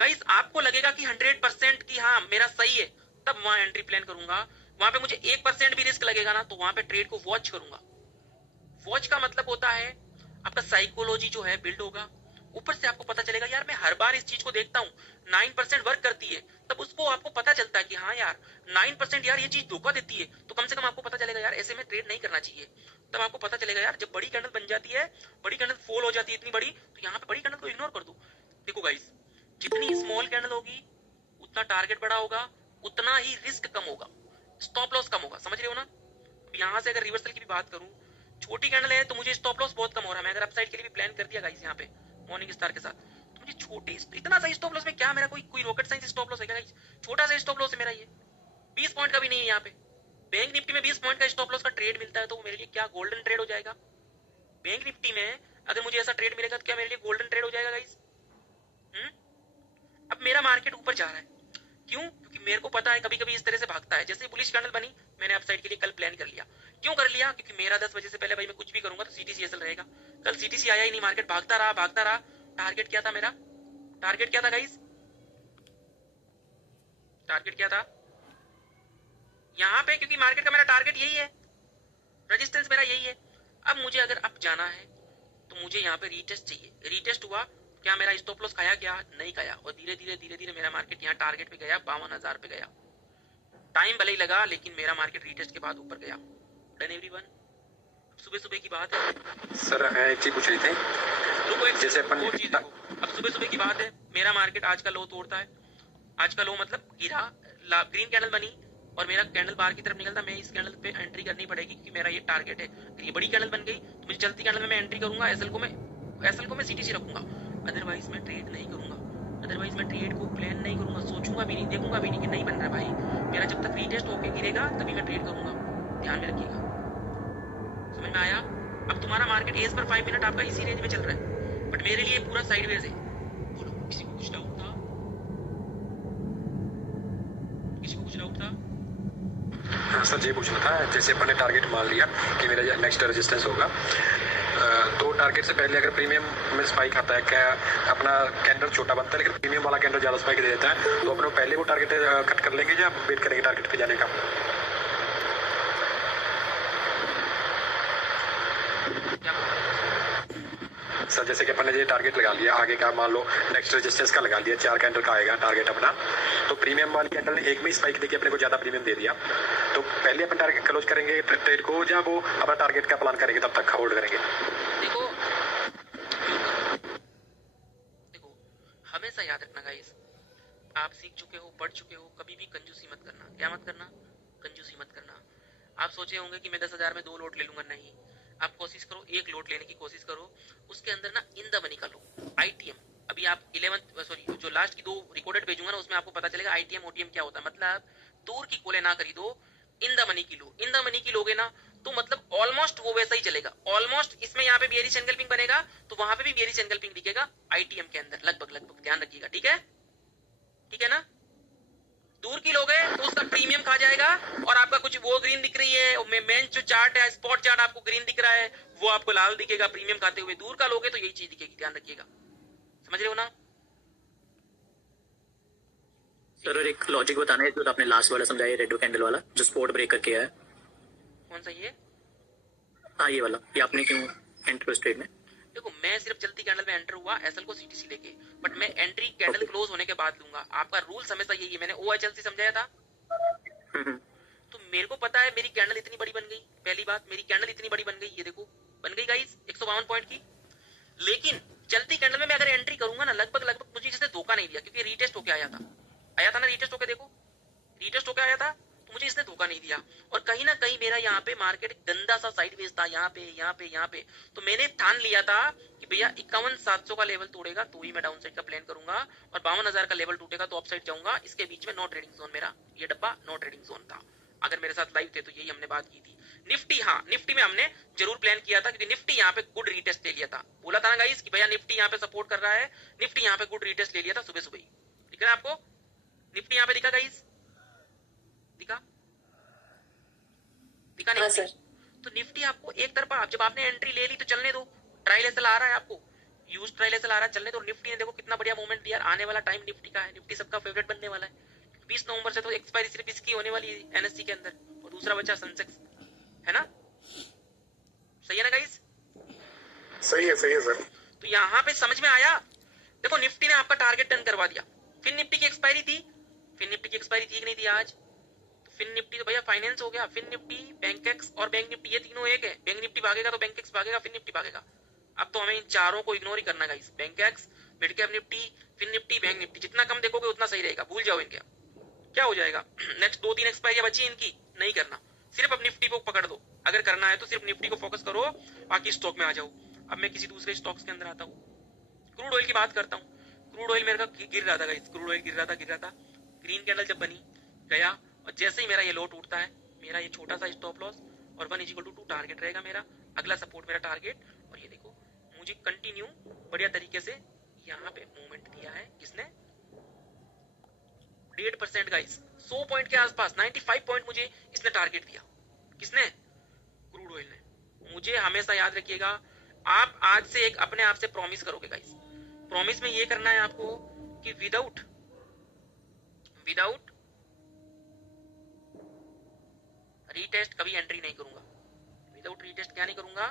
गाइस आपको लगेगा कि 100% की हाँ मेरा सही है, तब वहां एंट्री प्लान करूंगा। वहां पे मुझे 1% भी रिस्क लगेगा ना तो वहां पे ट्रेड को वॉच करूंगा। वॉच का मतलब होता है आपका साइकोलॉजी जो है बिल्ड होगा। ऊपर से आपको पता चलेगा यार मैं हर बार इस चीज को देखता हूँ 9% वर्क करती है, तब उसको आपको पता चलता है कि हाँ यार 9% यार ये चीज धोखा देती है, तो कम से कम आपको पता चलेगा यार ऐसे में ट्रेड नहीं करना चाहिए। तब आपको पता चलेगा यार जब बड़ी कैंडल बन जाती है, बड़ी कैंडल फॉल हो जाती है इतनी बड़ी, तो यहाँ पे बड़ी कैंडल को इग्नोर कर दो। देखो गाइस, जितनी स्मॉल कैंडल होगी उतना टारगेट बड़ा होगा, उतना ही रिस्क कम होगा। स्टॉप लॉस कम होगा, समझ रहे हो ना। अब यहाँ से अगर रिवर्सल की भी बात करूं, छोटी कैंडल है तो मुझे स्टॉप लॉस बहुत कम हो रहा है। मैं अगर अपसाइड के लिए भी प्लान कर दिया गाइस यहाँ पे मॉर्निंग स्टार के साथ, तो मुझे छोटी इतना सा स्टॉप लॉस में क्या मेरा कोई रॉकेट साइंस स्टॉप लॉस है क्या गाइस? छोटा सा स्टॉप लॉस है मेरा, ये 20 पॉइंट का भी नहीं है। यहाँ पे बैंक निफ्टी में 20 पॉइंट का स्टॉप लॉस का ट्रेड मिलता है तो मेरे लिए क्या गोल्डन ट्रेड हो जाएगा। बैंक निफ्टी में अगर मुझे ऐसा ट्रेड मिलेगा तो क्या मेरे लिए गोल्डन ट्रेड हो जाएगा गाइस? अब मेरा मार्केट ऊपर जा रहा है, क्यों? क्योंकि मेरे को पता है कभी कभी इस तरह से भागता है। जैसे बुलिश कैंडल बनी, मैंने अपसाइड के लिए कल प्लान कर लिया। क्यों कर लिया? क्योंकि मेरा 10 बजे से पहले भाई मैं कुछ भी करूंगा तो CTCSL रहेगा। कल CTC आया ही नहीं, मार्केट भागता रहा। टारगेट क्या था मेरा? टारगेट क्या था गाइस? टारगेट क्या था यहाँ पे? क्योंकि मार्केट का मेरा टारगेट यही है, रेजिस्टेंस मेरा यही है। अब मुझे अगर अप जाना है तो मुझे यहाँ पे रीटेस्ट चाहिए। रीटेस्ट हुआ, क्या मेरा स्टॉप लॉस खाया? क्या नहीं खाया। और धीरे धीरे मेरा मार्केट यहाँ टारगेट पे गया, 52,000 पे गया। टाइम भले ही लगा लेकिन मेरा मार्केट रीटेस्ट के बाद ऊपर गया। Done everyone. सुबह की बात है सर, एक चीज पूछ रही थी। रुको एक जैसे अपन वो चीज देखो, अब सुबह की बात है, मेरा मार्केट आज का लो तोड़ता है। आज का लो मतलब गिरा, ग्रीन कैंडल बनी और मेरा कैंडल बाहर की तरफ निकलता, मैं इस कैंडल पे एंट्री करनी पड़ेगी क्योंकि मेरा ये टारगेट है। अगर ये बड़ी कैंडल बन गई तो मुझे चलती कैंडल में मैं एंट्री करूंगा, एसएल को मैं CTC रखूंगा, अदरवाइज मैं ट्रेड नहीं करूंगा। अदरवाइज मैं ट्रेड को प्लान नहीं करूंगा, सोचूंगा भी नहीं, देखूंगा भी नहीं कि नहीं बन रहा भाई मेरा। जब तक रीटेस्ट होके गिरेगा तभी मैं ट्रेड करूंगा, ध्यान में रखिएगा। समझ में आया? अब तुम्हारा मार्केट एज पर 5 मिनट आपका इसी रेंज में चल रहा है, बट मेरे लिए पूरा साइडवेज है। बोलो, किसी को कुछ डाउट था? किसी को कुछ डाउट था? हाँ सर, ये पूछना था, जैसे अपन ने टारगेट मान लिया कि मेरा नेक्स्ट रेजिस्टेंस होगा, तो टारगेट से पहले अगर प्रीमियम में स्पाइक आता है, क्या अपना कैंडल छोटा बनता है लेकिन प्रीमियम वाला कैंडल ज्यादा स्पाइक दे देता है, तो अपन पहले वो टारगेट कट कर लेंगे या वेट करेंगे टारगेट पे जाने का? सर जैसे कि अपन ने ये टारगेट लगा लिया, आगे का मान लो नेक्स्ट रेजिस्टेंस का लगा लिया, 4 कैंडल का आएगा टारगेट अपना, तो प्रीमियम वाली कैंडल ने एक में स्पाइक देके अपने को ज्यादा प्रीमियम दे दिया, तो पहले अपन टारगेट क्लोज करेंगे ट्रेड को या वो अपना टारगेट का प्लान करेंगे तब तक होल्ड करेंगे? देखो हमेशा याद रखना गाइस, आप सीख चुके हो, पढ़ चुके हो, कभी भी कंजूसी मत करना। क्या मत करना? कंजूसी मत करना। आप सोचे होंगे कि मैं 10,000 में 2 लोट ले लूंगा, नहीं। आप कोशिश करो 1 लोट लेने की कोशिश करो, उसके अंदर ना इन द मनी का लो, ITM। अभी आप 11 जो लास्ट की 2 रिकॉर्डेड भेजूंगा ना, उसमें आपको पता चलेगा ITM OTM क्या होता है। मतलब दूर की कोले ना खरीदो, इन द मनी की लो। इन द मनी की लोगे ना तो मतलब ऑलमोस्ट वो वैसा ही चलेगा, ऑलमोस्ट। इसमें यहाँ पे बेयरिश एंगल्पिंग बनेगा तो वहां पे भी बेयरिश एंगल्पिंग दिखेगा ITM के अंदर, लगभग। ध्यान रखिएगा, ठीक है? ठीक है ना? दूर की लोगे तो उसका प्रीमियम खा जाएगा और आपका कुछ वो ग्रीन दिख रही है, मेन जो चार्ट है, स्पॉट चार्ट आपको ग्रीन दिख रहा है, वो आपको लाल दिखेगा प्रीमियम खाते हुए। दूर का लोगे तो यही चीज दिखेगी, ध्यान रखिएगा। समझ रहे हो ना? सर और एक लॉजिक बताना है, जो आपने लास्ट वाला समझाया, रेड कैंडल वाला जो स्पॉट ब्रेक करके आया। कौन सा? ये? हाँ ये वाला, ये आपने क्यों एंटर ट्रेड में? देखो मैं सिर्फ चलती कैंडल में एंटर हुआ एसएल को CTC लेके, बट मैं एंट्री कैंडल क्लोज होने के बाद लूंगा। आपका रूल हमेशा यही है, मैंने OHLC समझाया था। तो मेरे को पता है मेरी कैंडल इतनी बड़ी बन गई, पहली बात मेरी कैंडल इतनी बड़ी बन गई, ये देखो बन गई गाइस 152 पॉइंट की। लेकिन चलती कैंडल में मैं अगर एंट्री करूंगा ना, लगभग मुझे जिसने धोखा नहीं दिया, क्योंकि रीटेस्ट होके आया था ना, रीटेस्ट होके देखो, रीटेस्ट होके आया था, तो मुझे इसने धोखा नहीं दिया। और कहीं ना कहीं मेरा यहाँ पे मार्केट गंदा सा साइडवेज था, यहाँ पे। तो मैंने ठान लिया था कि भैया 51,700 का लेवल तोड़ेगा तो ही मैं डाउन साइड का प्लान करूंगा, और 52,000 का लेवल टूटेगा तो अपसाइड जाऊंगा। इसके बीच में नो ट्रेडिंग जोन, मेरा ये डब्बा नो ट्रेडिंग जोन था। अगर मेरे साथ लाइव थे तो यही हमने बात की थी। निफ्टी, हाँ निफ्टी में हमने जरूर प्लान किया था, क्योंकि निफ्टी यहाँ पे गुड रीटेस्ट ले लिया था। बोला था ना गाइस कि भैया निफ्टी यहाँ पे सपोर्ट कर रहा है, निफ्टी यहाँ पे गुड रीटेस्ट ले लिया था सुबह ही। दिख रहा है आपको? निफ्टी यहाँ पे दिखा गाइस? दिखा नहीं? हाँ सर। तो निफ्टी आपको एक तरफा, जब आपने एंट्री ले ली तो चलने दो, ट्रायल एसएल आ रहा है आपको, यूज ट्रायल एसएल आ रहा है, चलने दो। निफ्टी ने देखो कितना बढ़िया मूवमेंट दिया, आने वाला टाइम निफ्टी का है, निफ्टी सबका फेवरेट बनने वाला है। 20 नवंबर से तो एक्सपायरी सिर्फ इसकी होने वाली है NSE के अंदर, और दूसरा बचा सेंसेक्स, है ना? सही है ना गाइस? सही है सर। तो यहाँ पे समझ में आया? देखो निफ्टी ने आपका टारगेट टर्न करवा दिया। फिर निफ्टी की एक्सपायरी थी, कि नहीं थी आज? फिन निफ्टी तो भैया फाइनेंस हो गया, फिन निफ्टी, बैंकेक्स और बैंक निफ्टी, ये तीनों एक है। बैंक निफ्टी भागेगा तो बैंकेक्स भागेगा, फिन निफ्टी भागेगा। अब तो हमें इन चारों को इग्नोर ही करना है guys. Bankex, mid cap Nifty, fin Nifty, bank Nifty, जितना कम देखोगे उतना सही रहेगा, भूल जाओ इनके। क्या हो जाएगा? नेक्स्ट 2-3 एक्सपायरी बची इनकी, नहीं करना, सिर्फ अब निफ्टी को पकड़ दो। अगर करना है तो सिर्फ निफ्टी को फोकस करो, बाकी स्टॉक में आ जाओ। अब मैं किसी दूसरे स्टॉक्स के अंदर आता हूँ। क्रूड ऑयल की बात करता हूँ। क्रूड ऑयल मेरे का गिर रहा था गाइस, क्रूड ऑयल गिर रहा था। ग्रीन कैंडल जब बनी गया, और जैसे ही मेरा ये लो टूटता है, मेरा ये छोटा सा स्टॉप लॉस और 1 = 2 टारगेट रहेगा मेरा, अगला सपोर्ट मेरा टारगेट। और ये देखो मुझे कंटिन्यू बढ़िया तरीके से यहाँ पे मूवमेंट दिया है। किसने? 1.5% गाइस, 100 पॉइंट के आसपास, 95 पॉइंट मुझे इसने टारगेट दिया। किसने? क्रूड ऑयल ने। मुझे हमेशा याद रखिएगा, आप आज से एक अपने आप से प्रॉमिस करोगे गाइस। प्रॉमिस में ये करना है आपको कि विदाउट रीटेस्ट कभी एंट्री नहीं करूंगा। विदाउट रीटेस्ट क्या नहीं करूंगा?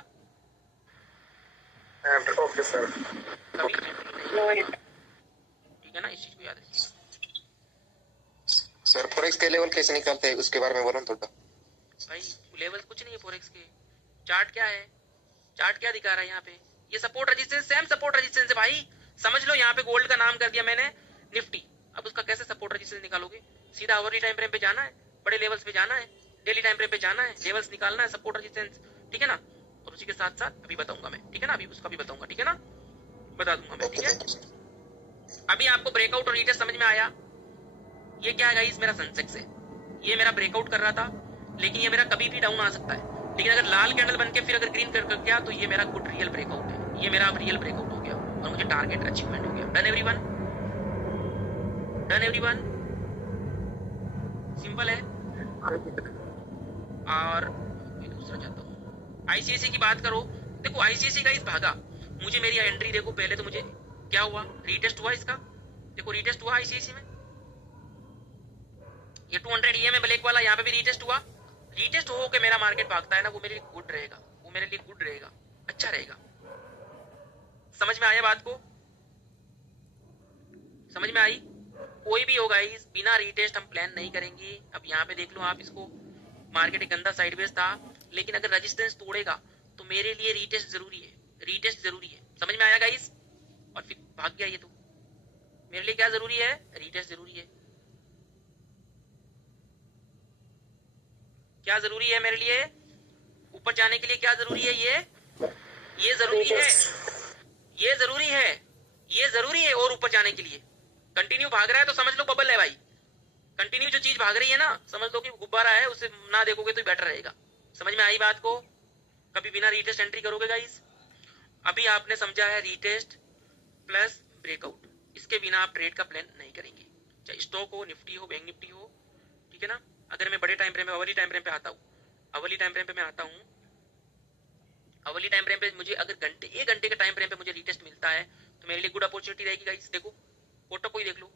Okay sir. कभी एंट्री नहीं, ठीक है ना? इस चीज को याद रखिए। सर फॉरेक्स के लेवल कैसे निकालते हैं उसके बारे में बोलो थोड़ा। भाई लेवल कुछ नहीं है फोरेक्स के। चार्ट क्या है? चार्ट क्या दिखा रहा है यहाँ पे? ये support resistance, same support resistance है भाई। समझ लो, यहाँ पे गोल्ड का नाम कर दिया मैंने निफ्टी। अब उसका कैसे सपोर्ट रेजिस्टेंस निकालोगे? सीधा आवरली टाइम फ्रेम पे जाना है, बड़े लेवल्स पे जाना है, डेली टाइम फ्रेम पे जाना है, लेवल्स निकालना है, सपोर्ट रेजिस्टेंस, ठीक है ना? और उसी के साथ साथ अभी बताऊंगा मैं, ठीक है ना? अभी उसका भी बताऊंगा, ठीक है ना? बता दूंगा मैं, ठीक है? अभी आपको ब्रेकआउट और रीटेस्ट समझ में आया? ये क्या है गाइस? मेरा सेंसेक्स है। ये मेरा ब्रेकआउट कर रहा था, लेकिन ये मेरा कभी भी डाउन आ सकता है। लेकिन अगर लाल कैंडल बन के फिर अगर ग्रीन कर गया तो ये मेरा गुड रियल ब्रेकआउट है। ये मेरा अब रियल ब्रेकआउट हो गया और मुझे टारगेट अचीवमेंट हो गया। Done everyone? Done everyone? Simple है। और ये दूसरा चाहता हूँ, आईसीआईसी की बात करो। देखो आईसीआईसी का इस भागा, मुझे मेरी एंट्री देखो, पहले तो मुझे क्या हुआ? रीटेस्ट हुआ इसका। देखो रीटेस्ट हुआ आईसीआईसी में, ये 200 EM है ब्लैक वाला, यहाँ पे भी रीटेस्ट हुआ। रीटेस्ट हो के मेरा मार्केट भागता है ना, वो मेरे लिए गुड रहेगा, वो मेरे लिए गुड रहेगा, अच्छा रहेगा। समझ में आया बात को? समझ में आई? कोई भी होगा इस बिना रीटेस्ट हम प्लान नहीं करेंगे। अब यहाँ पे देख लो आप इसको, मार्केट एक गंदा साइडवेज था, लेकिन अगर रेजिस्टेंस तोड़ेगा तो मेरे लिए रीटेस्ट जरूरी है। रीटेस्ट जरूरी है। समझ में आया गाइस? और फिर भाग गया ये, तो मेरे लिए क्या जरूरी है? रीटेस्ट जरूरी है। क्या जरूरी है मेरे लिए? ऊपर जाने के लिए क्या जरूरी है? ये जरूरी है, ये जरूरी है, ये जरूरी है। और ऊपर जाने के लिए कंटिन्यू भाग रहा है तो समझ लो बबल है भाई। कंटिन्यू जो चीज भाग रही है ना, समझ लो कि गुब्बारा है, उसे ना देखोगे तो बेटर रहेगा। समझ में आई बात को? कभी बिना रीटेस्ट एंट्री करोगे गाइस? अभी आपने समझा है रीटेस्ट प्लस ब्रेकआउट, इसके बिना आप ट्रेड का प्लान नहीं करेंगे, चाहे स्टॉक हो, निफ्टी हो, बैंक निफ्टी हो, ठीक है ना? अगर मैं बड़े टाइम फ्रेम पे, अवली टाइम फ्रेम पे आता हूँ, अवली टाइम फ्रेम पे मैं आता हूँ, अवली टाइम फ्रेम पे मुझे अगर एक घंटे के टाइम फ्रेम पे मुझे रीटेस्ट मिलता है तो मेरे लिए गुड अपॉर्चुनिटी रहेगी गाइस। देखो फोटो को ही देख लो,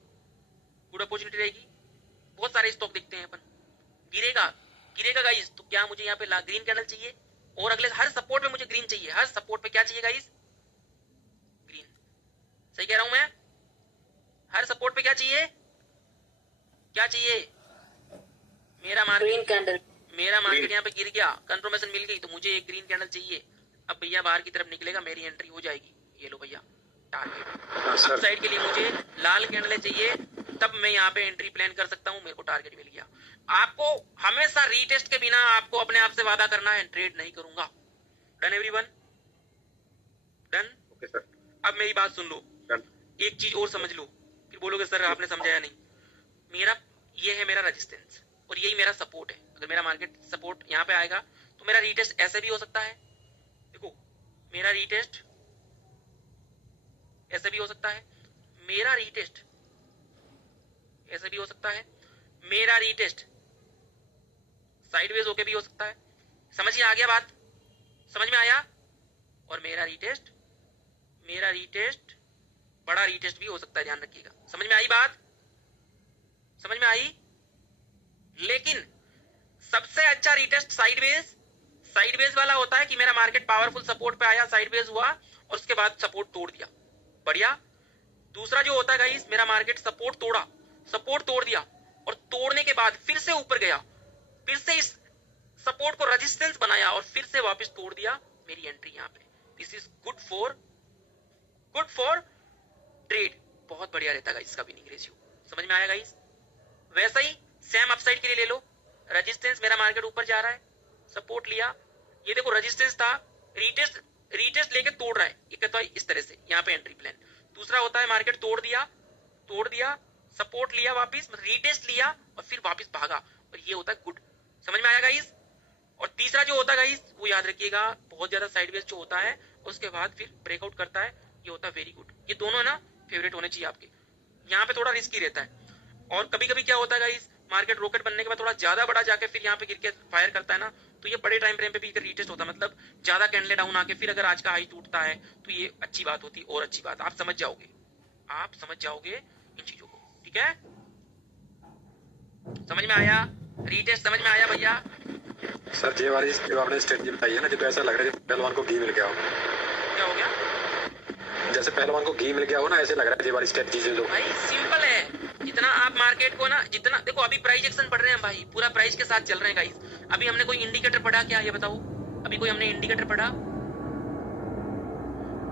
गुड अपॉर्चुनिटी रहेगी। बहुत सारे स्टॉक देखते हैं अपन, गिरेगा गाइस, तो क्या मुझे यहाँ पे ग्रीन कैंडल चाहिए? और अगले हर सपोर्ट पे मुझे ग्रीन चाहिए। हर सपोर्ट पे क्या चाहिए गाइस? ग्रीन। सही कह रहा हूं मैं? हर सपोर्ट पे क्या चाहिए? क्या चाहिए? मेरा मार्केट यहाँ पे गिर गया, कंफर्मेशन मिल गई, तो मुझे एक ग्रीन कैंडल चाहिए। अब भैया बाहर की तरफ निकलेगा, मेरी एंट्री हो जाएगी। ये लो भैया टारगेट। अप साइड के लिए मुझे लाल कैंडल चाहिए, तब मैं यहाँ पे एंट्री प्लान कर सकता हूँ। मेरे को टारगेट मिल गया। आपको हमेशा रीटेस्ट के बिना आपको अपने आप से वादा करना है, ट्रेड नहीं करूंगा। Done everyone? Done? Okay sir. अब मेरी बात सुन लो, एक चीज और समझ लो, फिर बोलोगे सर आपने समझाया नहीं। मेरा ये है मेरा रेजिस्टेंस और यही मेरा सपोर्ट है। अगर मेरा मार्केट सपोर्ट यहाँ पे आएगा तो मेरा रीटेस्ट ऐसे भी हो सकता है। देखो मेरा रीटेस्ट ऐसे भी हो सकता है, मेरा रीटेस्ट ऐसे भी हो सकता है, मेरा रीटेस्ट साइडवेज होके भी हो सकता है। समझ में आ गया बात? समझ में आया? और मेरा रीटेस्ट बड़ा रीटेस्ट भी हो सकता है, ध्यान रखिएगा। समझ में आई बात? समझ में आई? लेकिन सबसे अच्छा रीटेस्ट साइडवेज वाला होता है कि मेरा मार्केट पावरफुल सपोर्ट पे आया, साइडवेज हुआ और उसके बाद सपोर्ट तोड़ दिया, बढ़िया। दूसरा जो होता है गाइस, मेरा मार्केट सपोर्ट तोड़ दिया और तोड़ने के बाद फिर से ऊपर गया, फिर से इस सपोर्ट को रेजिस्टेंस बनाया और फिर से वापस तोड़ दिया। मेरी एंट्री यहाँ पे, this is good for trade. बहुत बढ़िया रहता है गाइस इसका विनिंग रेशियो। समझ में आया गाइस? वैसा ही सेम अपसाइड के लिए ले लो। रेजिस्टेंस, मेरा मार्केट ऊपर जा रहा है, सपोर्ट लिया, ये देखो रेजिस्टेंस था, रीटेस्ट लेके तोड़ रहा है, ये कहता है इस तरह से, यहाँ पे एंट्री प्लान। दूसरा होता है मार्केट तोड़ दिया, सपोर्ट लिया, वापिस रीटेस्ट लिया और फिर वापिस भागा, और ये होता है गुड। समझ में आया गाइस? और तीसरा जो होता है गाइस, वो याद रखिएगा, बहुत ज्यादा साइडवेज जो होता है उसके बाद फिर ब्रेकआउट करता है, ये होता है वेरी गुड। ये दोनों है ना फेवरेट होने चाहिए आपके। यहाँ पे थोड़ा रिस्की रहता है, और कभी कभी क्या होता है गाइस, मार्केट रॉकेट बनने के बाद थोड़ा ज्यादा बड़ा जाके फिर यहाँ पे गिर के फायर करता है ना, तो ये बड़े टाइम फ्रेम पे भी रीटेस्ट होता है, मतलब ज्यादा कैंडल डाउन आके फिर अगर आज का हाई टूटता है तो ये अच्छी बात होती है, और अच्छी बात आप समझ जाओगे इन चीजों को, ठीक है? समझ में आया? रीटेस्ट समझ में आया भैया? सर ये वाली जो आपने स्ट्रेटजी बताई है ना, जो तो ऐसा लग रहा है जैसे पहलवान को घी मिल गया हो। क्या हो गया? जैसे पहलवान को घी मिल गया हो ना, ऐसे लग रहा है ये वाली स्ट्रेटजी से। जो भाई सिंपल है, जितना आप मार्केट को ना, जितना देखो अभी प्राइस एक्शन पढ़ रहे हैं भाई, पूरा प्राइस के साथ चल रहे हैं गाइस। अभी हमने कोई इंडिकेटर पढ़ा क्या, ये बताओ? अभी कोई हमने इंडिकेटर पढ़ा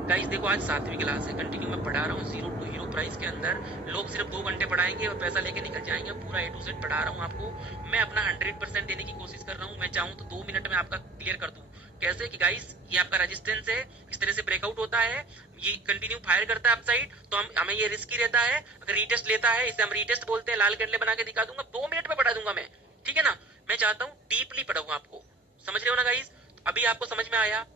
गाइस? देखो आज 7वीं क्लास है, कंटिन्यू मैं पढ़ा रहा हूँ, 0 to हीरो प्राइस के अंदर। लोग सिर्फ 2 घंटे पढ़ाएंगे और पैसा लेके निकल जाएंगे, पूरा A to Z पढ़ा रहा हूँ आपको। मैं अपना 100% देने की कोशिश कर रहा हूँ। मैं चाहूँ तो 2 मिनट में आपका क्लियर कर दूं। कैसे कि गाइस, ये आपका रेजिस्टेंस है, इस तरह से ब्रेकआउट होता है, ये कंटिन्यू फायर करता है अपसाइड, तो हमें ये रिस्की रहता है। अगर रीटेस्ट लेता है, इसे हम रीटेस्ट बोलते हैं, लाल कैंडल बना के दिखा दूंगा, 2 मिनट में पढ़ा दूंगा मैं, ठीक है ना? मैं चाहता हूँ डीपली पढ़ाऊंगा आपको, समझ रहे हो ना गाइस? अभी आपको समझ में आया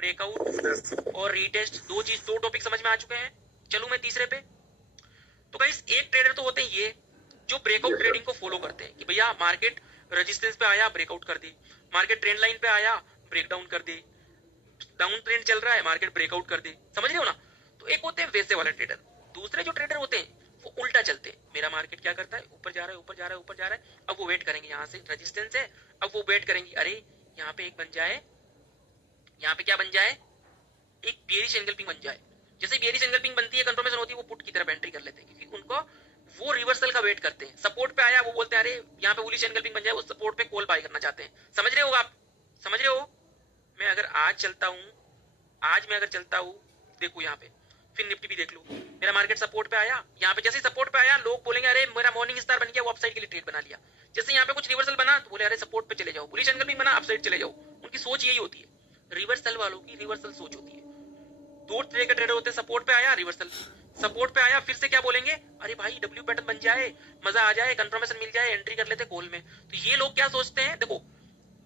ब्रेकआउट और रीटेस्ट, दो टॉपिक समझ में आ चुके हैं। चलूं मैं तीसरे पे। तो गाइस एक ट्रेडर तो होते हैं ये जो ब्रेकआउट ट्रेडिंग को फॉलो करते हैं कि भैया मार्केट रेजिस्टेंस पे आया, ब्रेकआउट कर दी, मार्केट ट्रेंड लाइन पे आया, ब्रेक डाउन कर दी, डाउन ट्रेंड चल रहा है, मार्केट ब्रेकआउट कर दी, समझ रहे हो ना? तो एक होते हैं वैसे वाले ट्रेडर। दूसरे जो ट्रेडर होते हैं वो उल्टा चलते हैं। मेरा मार्केट क्या करता है, ऊपर जा रहा है, अब वो वेट करेंगे, यहाँ से रेजिस्टेंस है, अब वो वेट करेंगे, अरे यहाँ पे एक बन जाए, यहाँ पे क्या बन जाए, एक बेयरिश एंगल्पिंग बन जाए। जैसे बेयरिश एंगल्पिंग बनती है, कंफर्मेशन होती है, वो पुट की तरफ एंट्री कर लेते हैं, क्योंकि उनको वो रिवर्सल का वेट करते हैं। सपोर्ट पे आया, वो बोलते हैं अरे यहाँ पे बुलिश एंगल्पिंग बन जाए, वो सपोर्ट पे कॉल बाय करना चाहते हैं। समझ रहे हो आप? समझ रहे हो? मैं अगर आज चलता हूँ, देखो यहाँ पे, फिर निफ्टी भी देख लो, मेरा मार्केट सपोर्ट पे आया, यहाँ पे जैसे सपोर्ट पे आया, लोग बोलेंगे अरे मेरा मॉर्निंग स्टार बन गया, वो अपसाइड के लिए ट्रेड बना लिया। जैसे यहाँ पे कुछ रिवर्सल बना तो बोले अरे सपोर्ट पे चले जाओ, बुलिश एंगल्पिंग बना, अपसाइड चले जाओ। उनकी सोच यही होती है, रिवर्सल वालों की रिवर्सल सोच होती है। 2 तरह के ट्रेडर होते हैं, सपोर्ट पे आया, रिवर्सल, सपोर्ट पे आया, फिर से क्या बोलेंगे, अरे भाई डब्ल्यू पैटर्न बन जाए, मजा आ जाए, कंफर्मेशन मिल जाए, एंट्री कर लेते कॉल में। तो ये लोग क्या सोचते हैं, देखो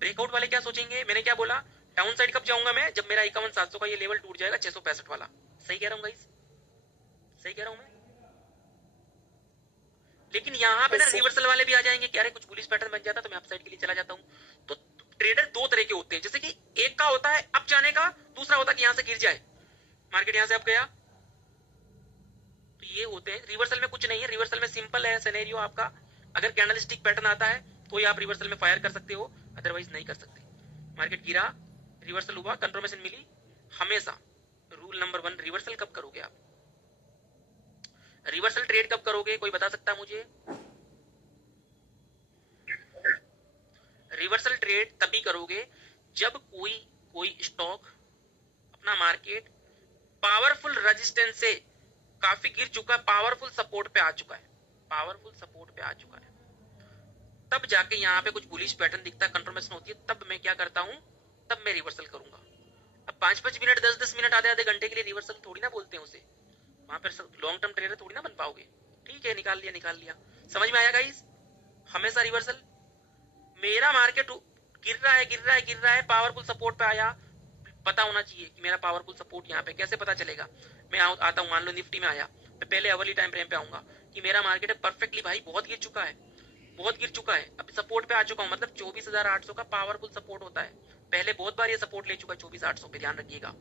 ब्रेकआउट वाले क्या सोचेंगे, मैंने क्या बोला, डाउन साइड कब जाऊंगा मैं, जब मेरा 51,700 का ये लेवल टूट जाएगा, 665 वाला। सही कह रहा हूँ गाइस? सही कह रहा हूँ मैं? लेकिन यहाँ पे ना रिवर्सल वाले भी आ जाएंगे कि अरे कुछ बुलिश पैटर्न बन जाता तो मैं अपसाइड के लिए चला जाता हूँ। तो ट्रेडर 2 तरह के होते हैं, जैसे कि एक का होता है अप जाने का, दूसरा होता है कि यहाँ से गिर जाए मार्केट, यहाँ से अप गया। तो ये होते हैं। रिवर्सल में कुछ नहीं है, रिवर्सल में सिंपल है सिनेरियो आपका, अगर कैंडलस्टिक पैटर्न आता है तो आप रिवर्सल में फायर कर सकते हो, अदरवाइज नहीं कर सकते। मार्केट गिरा, रिवर्सल हुआ, कंफर्मेशन मिली, हमेशा रूल नंबर 1, रिवर्सल कब करोगे आप? रिवर्सल ट्रेड कब करोगे, कोई बता सकता है मुझे? रिवर्सल ट्रेड तभी करोगे जब कोई स्टॉक अपना मार्केट पावरफुल रेजिस्टेंस से काफी गिर चुका है, पावरफुल सपोर्ट पे आ चुका है, तब जाके यहाँ पे कुछ बुलिश पैटर्न दिखता है, कंफर्मेशन होती है, तब मैं क्या करता हूँ, तब मैं रिवर्सल करूंगा। अब 5-5 मिनट, 10-10 मिनट, आधे घंटे के लिए रिवर्सल थोड़ी ना बोलते हैं उसे, वहां पर लॉन्ग टर्म ट्रेडर थोड़ी ना बन पाओगे। ठीक है, निकाल लिया। समझ में आया गाइस? हमेशा रिवर्सल। मेरा मार्केट गिर रहा है, पावरफुल सपोर्ट पे आया, पता होना चाहिए कि मेरा पावरफुल सपोर्ट यहाँ पे, कैसे पता चलेगा? मैं आता हूँ, मान लो निफ्टी में आया, मैं पहले अवर्ली टाइम फ्रेम पे आऊंगा कि मेरा मार्केट परफेक्टली भाई बहुत गिर चुका है, अब सपोर्ट पे आ चुका हूँ, मतलब 24,800 का पावरफुल सपोर्ट होता है। पहले बहुत बार ये सपोर्ट ले चुका है 24,800 पे, ध्यान रखिएगा।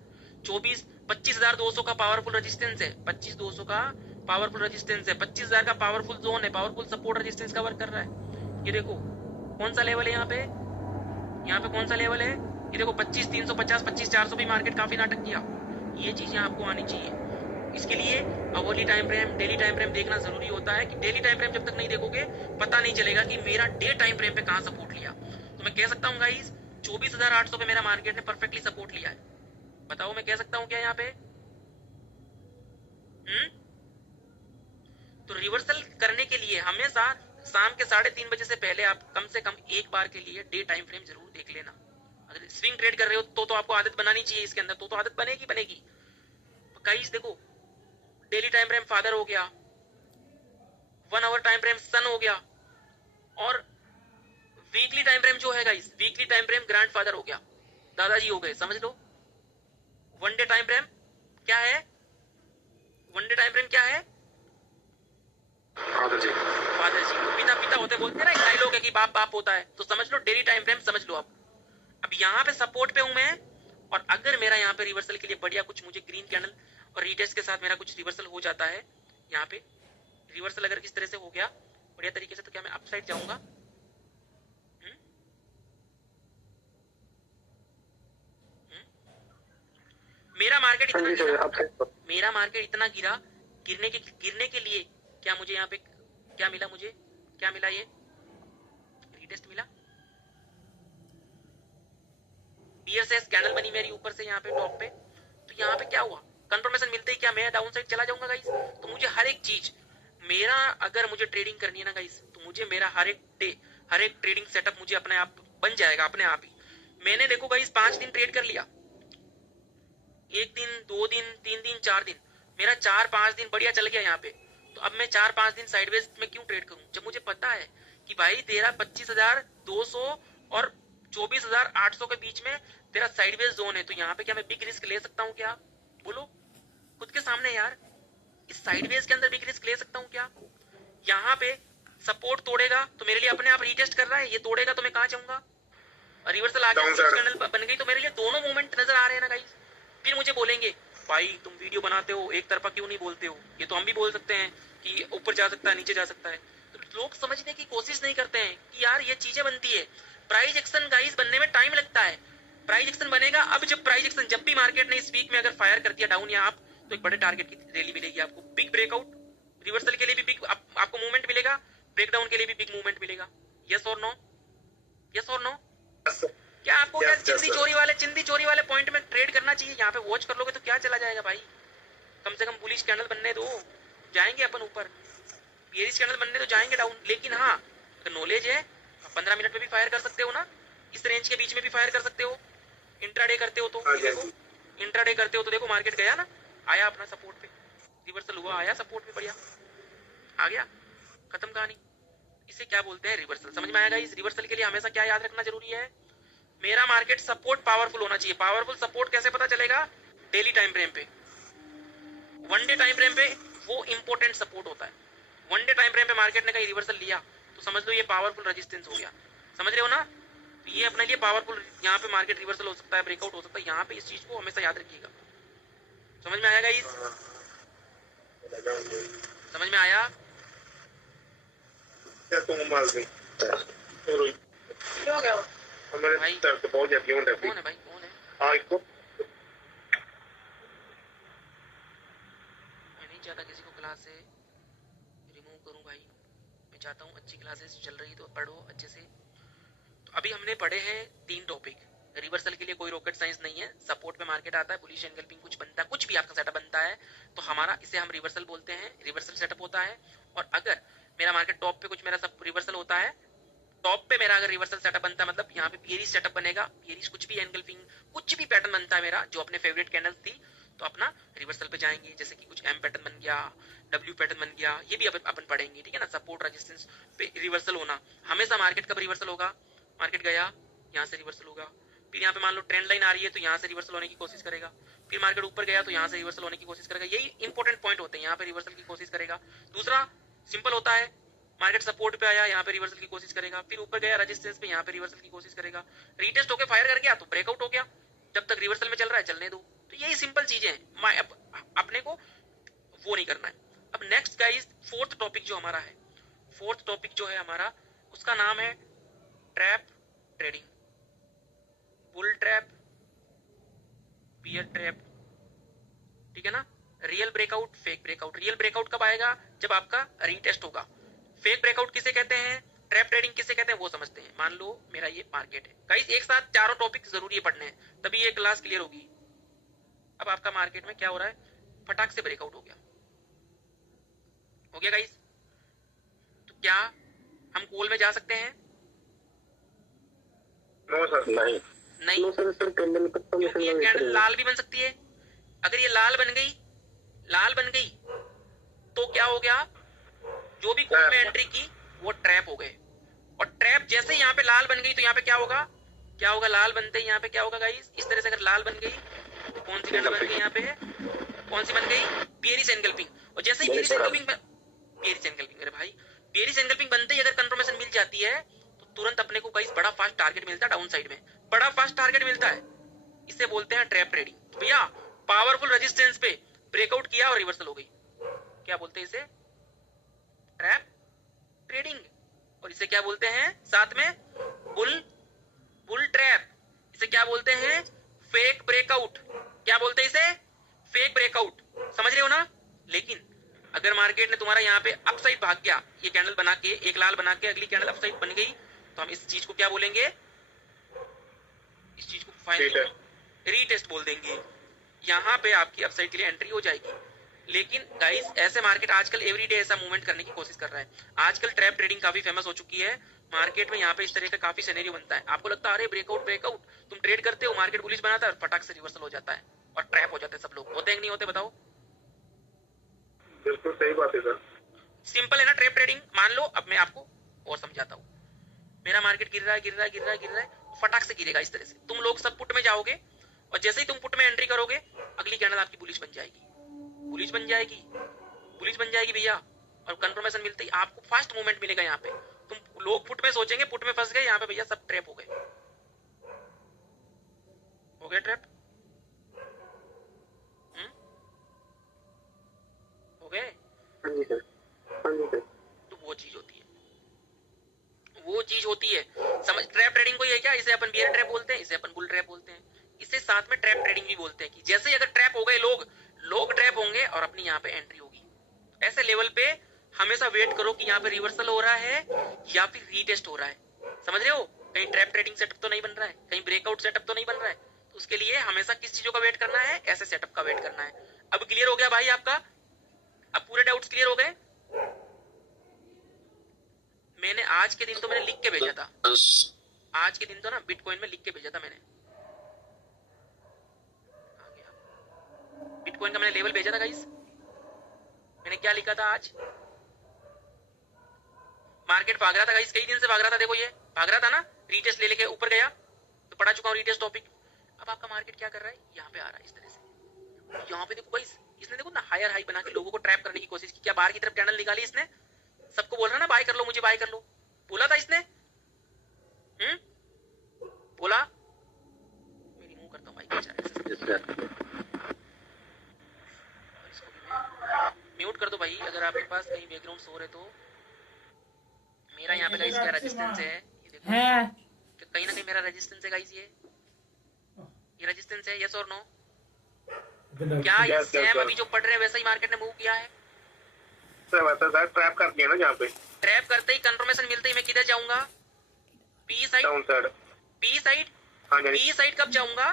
25,200 का पावरफुल रेजिस्टेंस है, 25,200 का पावरफुल रेजिस्टेंस है, 25,000 का पावरफुल जोन है, पावरफुल सपोर्ट रेजिस्टेंस का वर्क कर रहा है। ये देखो कौन सा लेवल है यहाँ पे कौन सा लेवल है, ये देखो 25,350, 25,400 भी मार्केट काफी नाटक किया। ये चीजें आपको आनी चाहिए। इसके लिए hourly time frame, daily time frame देखना जरूरी होता है कि डेली टाइम फ्रेम जब तक नहीं देखोगे पता नहीं चलेगा कि मेरा डे टाइम फ्रेम पे कहां सपोर्ट लिया। तो मैं कह सकता हूँ गाइस 24,800 पे मेरा मार्केट ने परफेक्टली सपोर्ट लिया है। बताओ मैं कह सकता हूँ क्या यहाँ पे? तो रिवर्सल करने के लिए हमेशा शाम के 3:30 बजे से पहले आप कम से कम एक बार के लिए डे टाइम फ्रेम जरूर देख लेना। अगर स्विंग ट्रेड कर रहे हो तो आपको आदत बनानी चाहिए इसके अंदर, तो आदत बनेगी। गाइस देखो, डेली टाइम फ्रेम फादर हो गया, 1 आवर टाइम फ्रेम सन हो गया, और वीकली टाइम फ्रेम जो है guys, weekly time frame grandfather हो गया, दादाजी हो गए, समझ लो। वन डे टाइम फ्रेम क्या है? वन डे टाइम फ्रेम क्या है? फादर जी। फादर जी, पिता होते, बोलते हैं ना, एक डायलॉग है कि बाप बाप होता है, तो समझ लो डेली टाइम फ्रेम समझ लो। अब यहाँ पे सपोर्ट पे हूं मैं, और अगर मेरा यहाँ पे रिवर्सल के लिए बढ़िया कुछ मुझे ग्रीन कैंडल और रीटेस्ट के साथ मेरा कुछ रिवर्सल हो जाता है, यहाँ पे रिवर्सल अगर इस तरह से हो गया बढ़िया तरीके से, तो क्या मैं अपसाइड जाऊंगा? मेरा मार्केट इतना गिरा, मेरा मार्केट इतना गिरा, गिरने के लिए क्या मुझे यहाँ पे क्या मिला? मुझे क्या मिला? ये रीटेस्ट मिला, बीएसएस कैंडल बनी मेरी ऊपर से यहाँ पे टॉप पे। तो यहाँ पे क्या हुआ? कंफर्मेशन मिलते ही क्या मैं डाउन साइड चला जाऊंगा गाइस? तो मुझे हर एक चीज, मेरा अगर मुझे ट्रेडिंग करनी है ना गाइस, तो मुझे मेरा हर एक डे, हर एक ट्रेडिंग सेटअप मुझे अपने आप बन जाएगा, अपने आप ही। मैंने देखो गाइस 5 दिन ट्रेड कर लिया, 1 दिन 2 दिन 3 दिन 4 दिन, मेरा 4-5 दिन बढ़िया चल गया यहाँ पे। तो अब मैं 4-5 दिन साइडवेज में क्यों ट्रेड करूं, जब मुझे पता है कि भाई तेरा 25,200 और 24,800 के बीच में तेरा साइडवेज जोन है। तो यहाँ पे क्या मैं बिग रिस्क ले सकता हूँ क्या? बोलो खुद के सामने यार, इस साइडवेज के अंदर बिग रिस्क ले सकता हूँ क्या? यहाँ पे सपोर्ट तोड़ेगा तो मेरे लिए अपने आप रीटेस्ट कर रहा है, ये तोड़ेगा तो मैं कहाँ जाऊंगा? रिवर्सल आ गया, बन गई, तो मेरे लिए दोनों मूवमेंट नजर आ रहे हैं ना गाइस। फिर मुझे बोलेंगे भाई तुम वीडियो बनाते हो, एक तरफा क्यों नहीं बोलते हो? ये तो हम भी बोल सकते हैं कि ऊपर जा सकता है, नीचे जा सकता है। तो लोग समझने की कोशिश नहीं करते हैं कि यार ये चीजें बनती है। प्राइस एक्शन गाइस बनने में टाइम लगता है, प्राइस एक्शन बनेगा। अब जब प्राइस एक्शन, जब भी मार्केट ने इस वीक में अगर फायर कर दिया डाउन या अप, तो एक बड़े टारगेट की रैली मिलेगी आपको, बिग ब्रेकआउट, रिवर्सल के लिए भी बिग आपको मूवमेंट मिलेगा, ब्रेकडाउन के लिए भी बिग मूवमेंट मिलेगा। यस और नो? यस और नो? क्या आपको क्या चिंदी चोरी वाले पॉइंट में ट्रेड करना चाहिए? यहाँ पे वॉच कर लोगे तो क्या चला जाएगा भाई? कम से कम बुलिश कैंडल बनने दो, जाएंगे अपन ऊपर। बेयरिश कैंडल बनने तो जाएंगे डाउन। लेकिन हाँ, अगर नॉलेज है 15 मिनट में भी फायर कर सकते हो ना, इस रेंज के बीच में भी फायर कर सकते हो। इंट्राडे करते हो तो देखो, इंट्राडे करते हो तो देखो, मार्केट गया ना, आया अपना सपोर्ट पे, रिवर्सल हुआ, आया सपोर्ट पे, बढ़िया आ गया, खत्म कहानी। इसे क्या बोलते हैं? रिवर्सल। समझ में आएगा? इस रिवर्सल के लिए हमेशा क्या याद रखना जरूरी है? मेरा मार्केट सपोर्ट पावरफुल होना चाहिए। पावरफुल सपोर्ट कैसे पता चलेगा? डेली टाइम फ्रेम पे, वन डे टाइम फ्रेम पे वो इंपॉर्टेंट सपोर्ट होता है। वन डे टाइम फ्रेम पे मार्केट ने कहीं रिवर्सल लिया तो समझ लो ये पावरफुल रेजिस्टेंस हो गया। समझ रहे हो ना? तो ये अपने लिए पावरफुल, यहाँ पे मार्केट रिवर्सल हो सकता है, ब्रेकआउट हो सकता है। यहाँ पे इस चीज को हमेशा याद रखिएगा। समझ में आएगा? इस समझ में आया? भाई कौन है भाई, कौन है? मैं नहीं चाहता किसी को क्लास से रिमूव करूं भाई, मैं चाहता हूं अच्छी क्लासेस चल रही तो पढ़ो अच्छे से। तो अभी हमने पढ़े हैं 3 टॉपिक। रिवर्सल के लिए कोई रॉकेट साइंस नहीं है, सपोर्ट पे मार्केट आता है, बुलिश एनगल्फिंग कुछ बनता है, कुछ भी आपका सेटअप बनता है तो हमारा, इसे हम रिवर्सल बोलते हैं, रिवर्सल सेटअप होता है। और अगर मेरा मार्केट टॉप पे कुछ मेरा सब रिवर्सल होता है, टॉप पे मेरा अगर रिवर्सल सेटअप बनता है, मतलब यहाँ पे बेयरिश सेटअप बनेगा, बेयरिश कुछ भी एनगल्फिंग कुछ भी पैटर्न बनता है मेरा जो अपने फेवरेट कैंडल्स थी, तो अपना रिवर्सल पे जाएंगे। जैसे कि कुछ एम पैटर्न बन गया, डब्ल्यू पैटर्न बन गया, ये भी अपन पढ़ेंगे, ठीक है ना? सपोर्ट रेजिस्टेंस पे रिवर्सल होना हमेशा। मार्केट कब रिवर्सल होगा? मार्केट गया, यहाँ से रिवर्सल होगा, फिर यहाँ पे मान लो ट्रेंड लाइन आ रही है तो यहाँ से रिवर्सल होने की कोशिश करेगा, फिर मार्केट ऊपर गया तो यहाँ से रिवर्सल होने की कोशिश करेगा। यही इंपॉर्टेंट पॉइंट होते हैं, यहाँ पे रिवर्सल की कोशिश करेगा। दूसरा सिंपल होता है, मार्केट सपोर्ट पे आया, यहाँ पे रिवर्सल की कोशिश करेगा, फिर ऊपर गया रेजिस्टेंस पे, यहाँ पे रिवर्सल की कोशिश करेगा, रीटेस्ट होके फायर कर गया तो ब्रेकआउट हो गया। जब तक रिवर्सल में चल रहा है चलने दो। तो यही सिंपल चीजें हैं, अपने को वो नहीं करना है। अब नेक्स्ट गाइस, फोर्थ टॉपिक जो हमारा है, फोर्थ टॉपिक जो है हमारा, उसका नाम है trap trading. Bull trap, bear trap, ठीक है ना? Real breakout, fake breakout. Real breakout कब आएगा? जब आपका रीटेस्ट होगा। फेक ब्रेकआउट किसे कहते हैं, ट्रैप ट्रेडिंग किसे कहते हैं, वो समझते हैं। मान लो मेरा ये मार्केट है गाइस, एक साथ चारों टॉपिक जरूरी है पढ़ने हैं, तभी ये क्लास क्लियर होगी। अब आपका मार्केट में क्या हो रहा है? फटाक से ब्रेकआउट हो गया, हो गया गाइस। तो क्या हम कॉल में जा सकते हैं? नो सर नहीं। नहीं, नो सर, सर कैंडल क्योंकि ये कैंडल लाल भी बन सकती है। अगर ये लाल बन गई तो क्या हो गया, जो भी कॉल में एंट्री की वो ट्रैप हो गए। और ट्रैप जैसे ही यहाँ पे लाल बन गई तो यहाँ पे क्या होगा, लाल बनते ही यहाँ पे क्या होगा गाइस, इस तरह से अगर लाल बन गई तो कौन सी कैंडल बन गई यहाँ पे, कौन सी बन गई, बेयरिश एनगल्फिंग। और जैसे ही बेयरिश एनगल्फिंग मेरे भाई, बेयरिश एनगल्फिंग बनते ही अगर कंफर्मेशन मिल जाती है तो तुरंत अपने को गाइस बड़ा फास्ट टारगेट मिलता है, डाउन साइड में बड़ा फास्ट टारगेट मिलता है। इसे बोलते हैं ट्रैप ट्रेडिंग। तो भैया पावरफुल रेजिस्टेंस पे ब्रेकआउट किया और रिवर्सल हो गई, क्या बोलते हैं इसे, ट्रैप ट्रेडिंग। और इसे क्या बोलते हैं साथ में, बुल ट्रैप। इसे क्या बोलते हैं, फेक ब्रेकआउट। क्या बोलते हैं इसे, फेक ब्रेकआउट। समझ रहे हो ना। लेकिन अगर मार्केट ने तुम्हारा यहाँ पे अपसाइड भाग गया, ये कैंडल बना के, एक लाल बना के अगली कैंडल अपसाइड बन गई, तो हम इस चीज को क्या बोलेंगे, इस चीज को फाइनल रीटेस्ट बोल देंगे। यहाँ पे आपकी अपसाइड के लिए एंट्री हो जाएगी। लेकिन गाइस ऐसे मार्केट आजकल एवरीडे ऐसा मूवमेंट करने की कोशिश कर रहा है। आजकल ट्रैप ट्रेडिंग काफी फेमस हो चुकी है मार्केट में। यहाँ पे इस तरह का काफी सिनेरियो बनता है। आपको लगता है अरे ब्रेकआउट, तुम ट्रेड करते हो, मार्केट बुलिश बनाता है और फटाक से रिवर्सल हो जाता है और ट्रैप हो जाते हैं सब लोग। होते हैं कि नहीं होते, बताओ। बिल्कुल सही बात है सर। सिंपल है ना ट्रैप ट्रेडिंग। मान लो अब मैं आपको और समझाता हूँ। मेरा मार्केट गिर रहा है, फटाक से गिरेगा इस तरह से। तुम लोग सब पुट में जाओगे और जैसे ही तुम पुट में एंट्री करोगे अगली कैंडल आपकी बुलिश बन जाएगी भैया। और कंफर्मेशन मिलते ही आपको फास्ट मूवमेंट मिलेगा। यहाँ पे तुम लोग पुट में सोचेंगे पुट में फंस गए, यहाँ पे भैया सब ट्रैप हो गए ट्रैप हो गए। हाँ जी सर, हाँ जी सर। तो वो चीज होती है समझ। ट्रैप ट्रेडिंग को ये क्या, इसे अपन बियर ट्रैप बोलते हैं, इसे अपन बुल ट्रैप बोलते हैं, इसे साथ में ट्रैप ट्रेडिंग भी बोलते हैं। कि जैसे ही अगर ट्रैप हो गए लोग ट्रैप होंगे और अपनी यहाँ पे एंट्री होगी। ऐसे लेवल पे हमेशा वेट करो कि यहाँ पे रिवर्सल हो रहा है या फिर रीटेस्ट हो रहा है। समझ रहे हो, कहीं ट्रैप ट्रेडिंग सेटअप तो नहीं बन रहा है, कहीं ब्रेकआउट सेटअप तो नहीं बन रहा है। तो उसके लिए हमेशा किस चीजों का वेट करना है, ऐसे सेटअप का वेट करना है। अब क्लियर हो गया भाई आपका, अब पूरे डाउट्स क्लियर हो गए। मैंने आज के दिन तो मैंने लिख के भेजा था, आज के दिन तो ना बिटकॉइन में लिख के भेजा था मैंने। बिटकॉइन का मैंने लेवल भेजा था गाइस। मैंने क्या लिखा था आज, मार्केट भाग रहा था गाइस, कई दिन से भाग रहा था। देखो ये भाग रहा था ना, रीटेस्ट ले लेके ऊपर गया, तो पढ़ा चुका हूँ रीटेस्ट टॉपिक। अब आपका मार्केट क्या कर रहा है, यहाँ पे आ रहा है इस तरह से। यहाँ पे देखो गाइस, इसने देखो ना हायर हाई बना के लोगों को ट्रैप करने की कोशिश की। क्या बाहर की तरफ कैंडल निकाली इसने, सबको बोल रहा ना बाय कर लो, मुझे बाय कर लो, बोला था इसने। बोला, मेरी मुंह करता हूँ भाई, म्यूट कर दो भाई अगर आपके पास कहीं बैकग्राउंड शोर है तो। मेरा यहाँ पे गाइस क्या रेजिस्टेंस है, ये देखो कि कहीं ना कहीं मेरा रेजिस्टेंस है गाइस। ये रेजिस्टेंस है, यस और नो। क्या ये सेम अभी जो पढ़ रहे हैं वैसा ही मार्केट ने मूव किया है सर? वैसा सर ट्रैप कर दिया ना, जहाँ पे ट्रैप करते ही कंफर्मेशन मिलते ही मैं किधर जाऊंगा, P side. Down side, P side, हाँ जी। पी साइड कब जाऊंगा,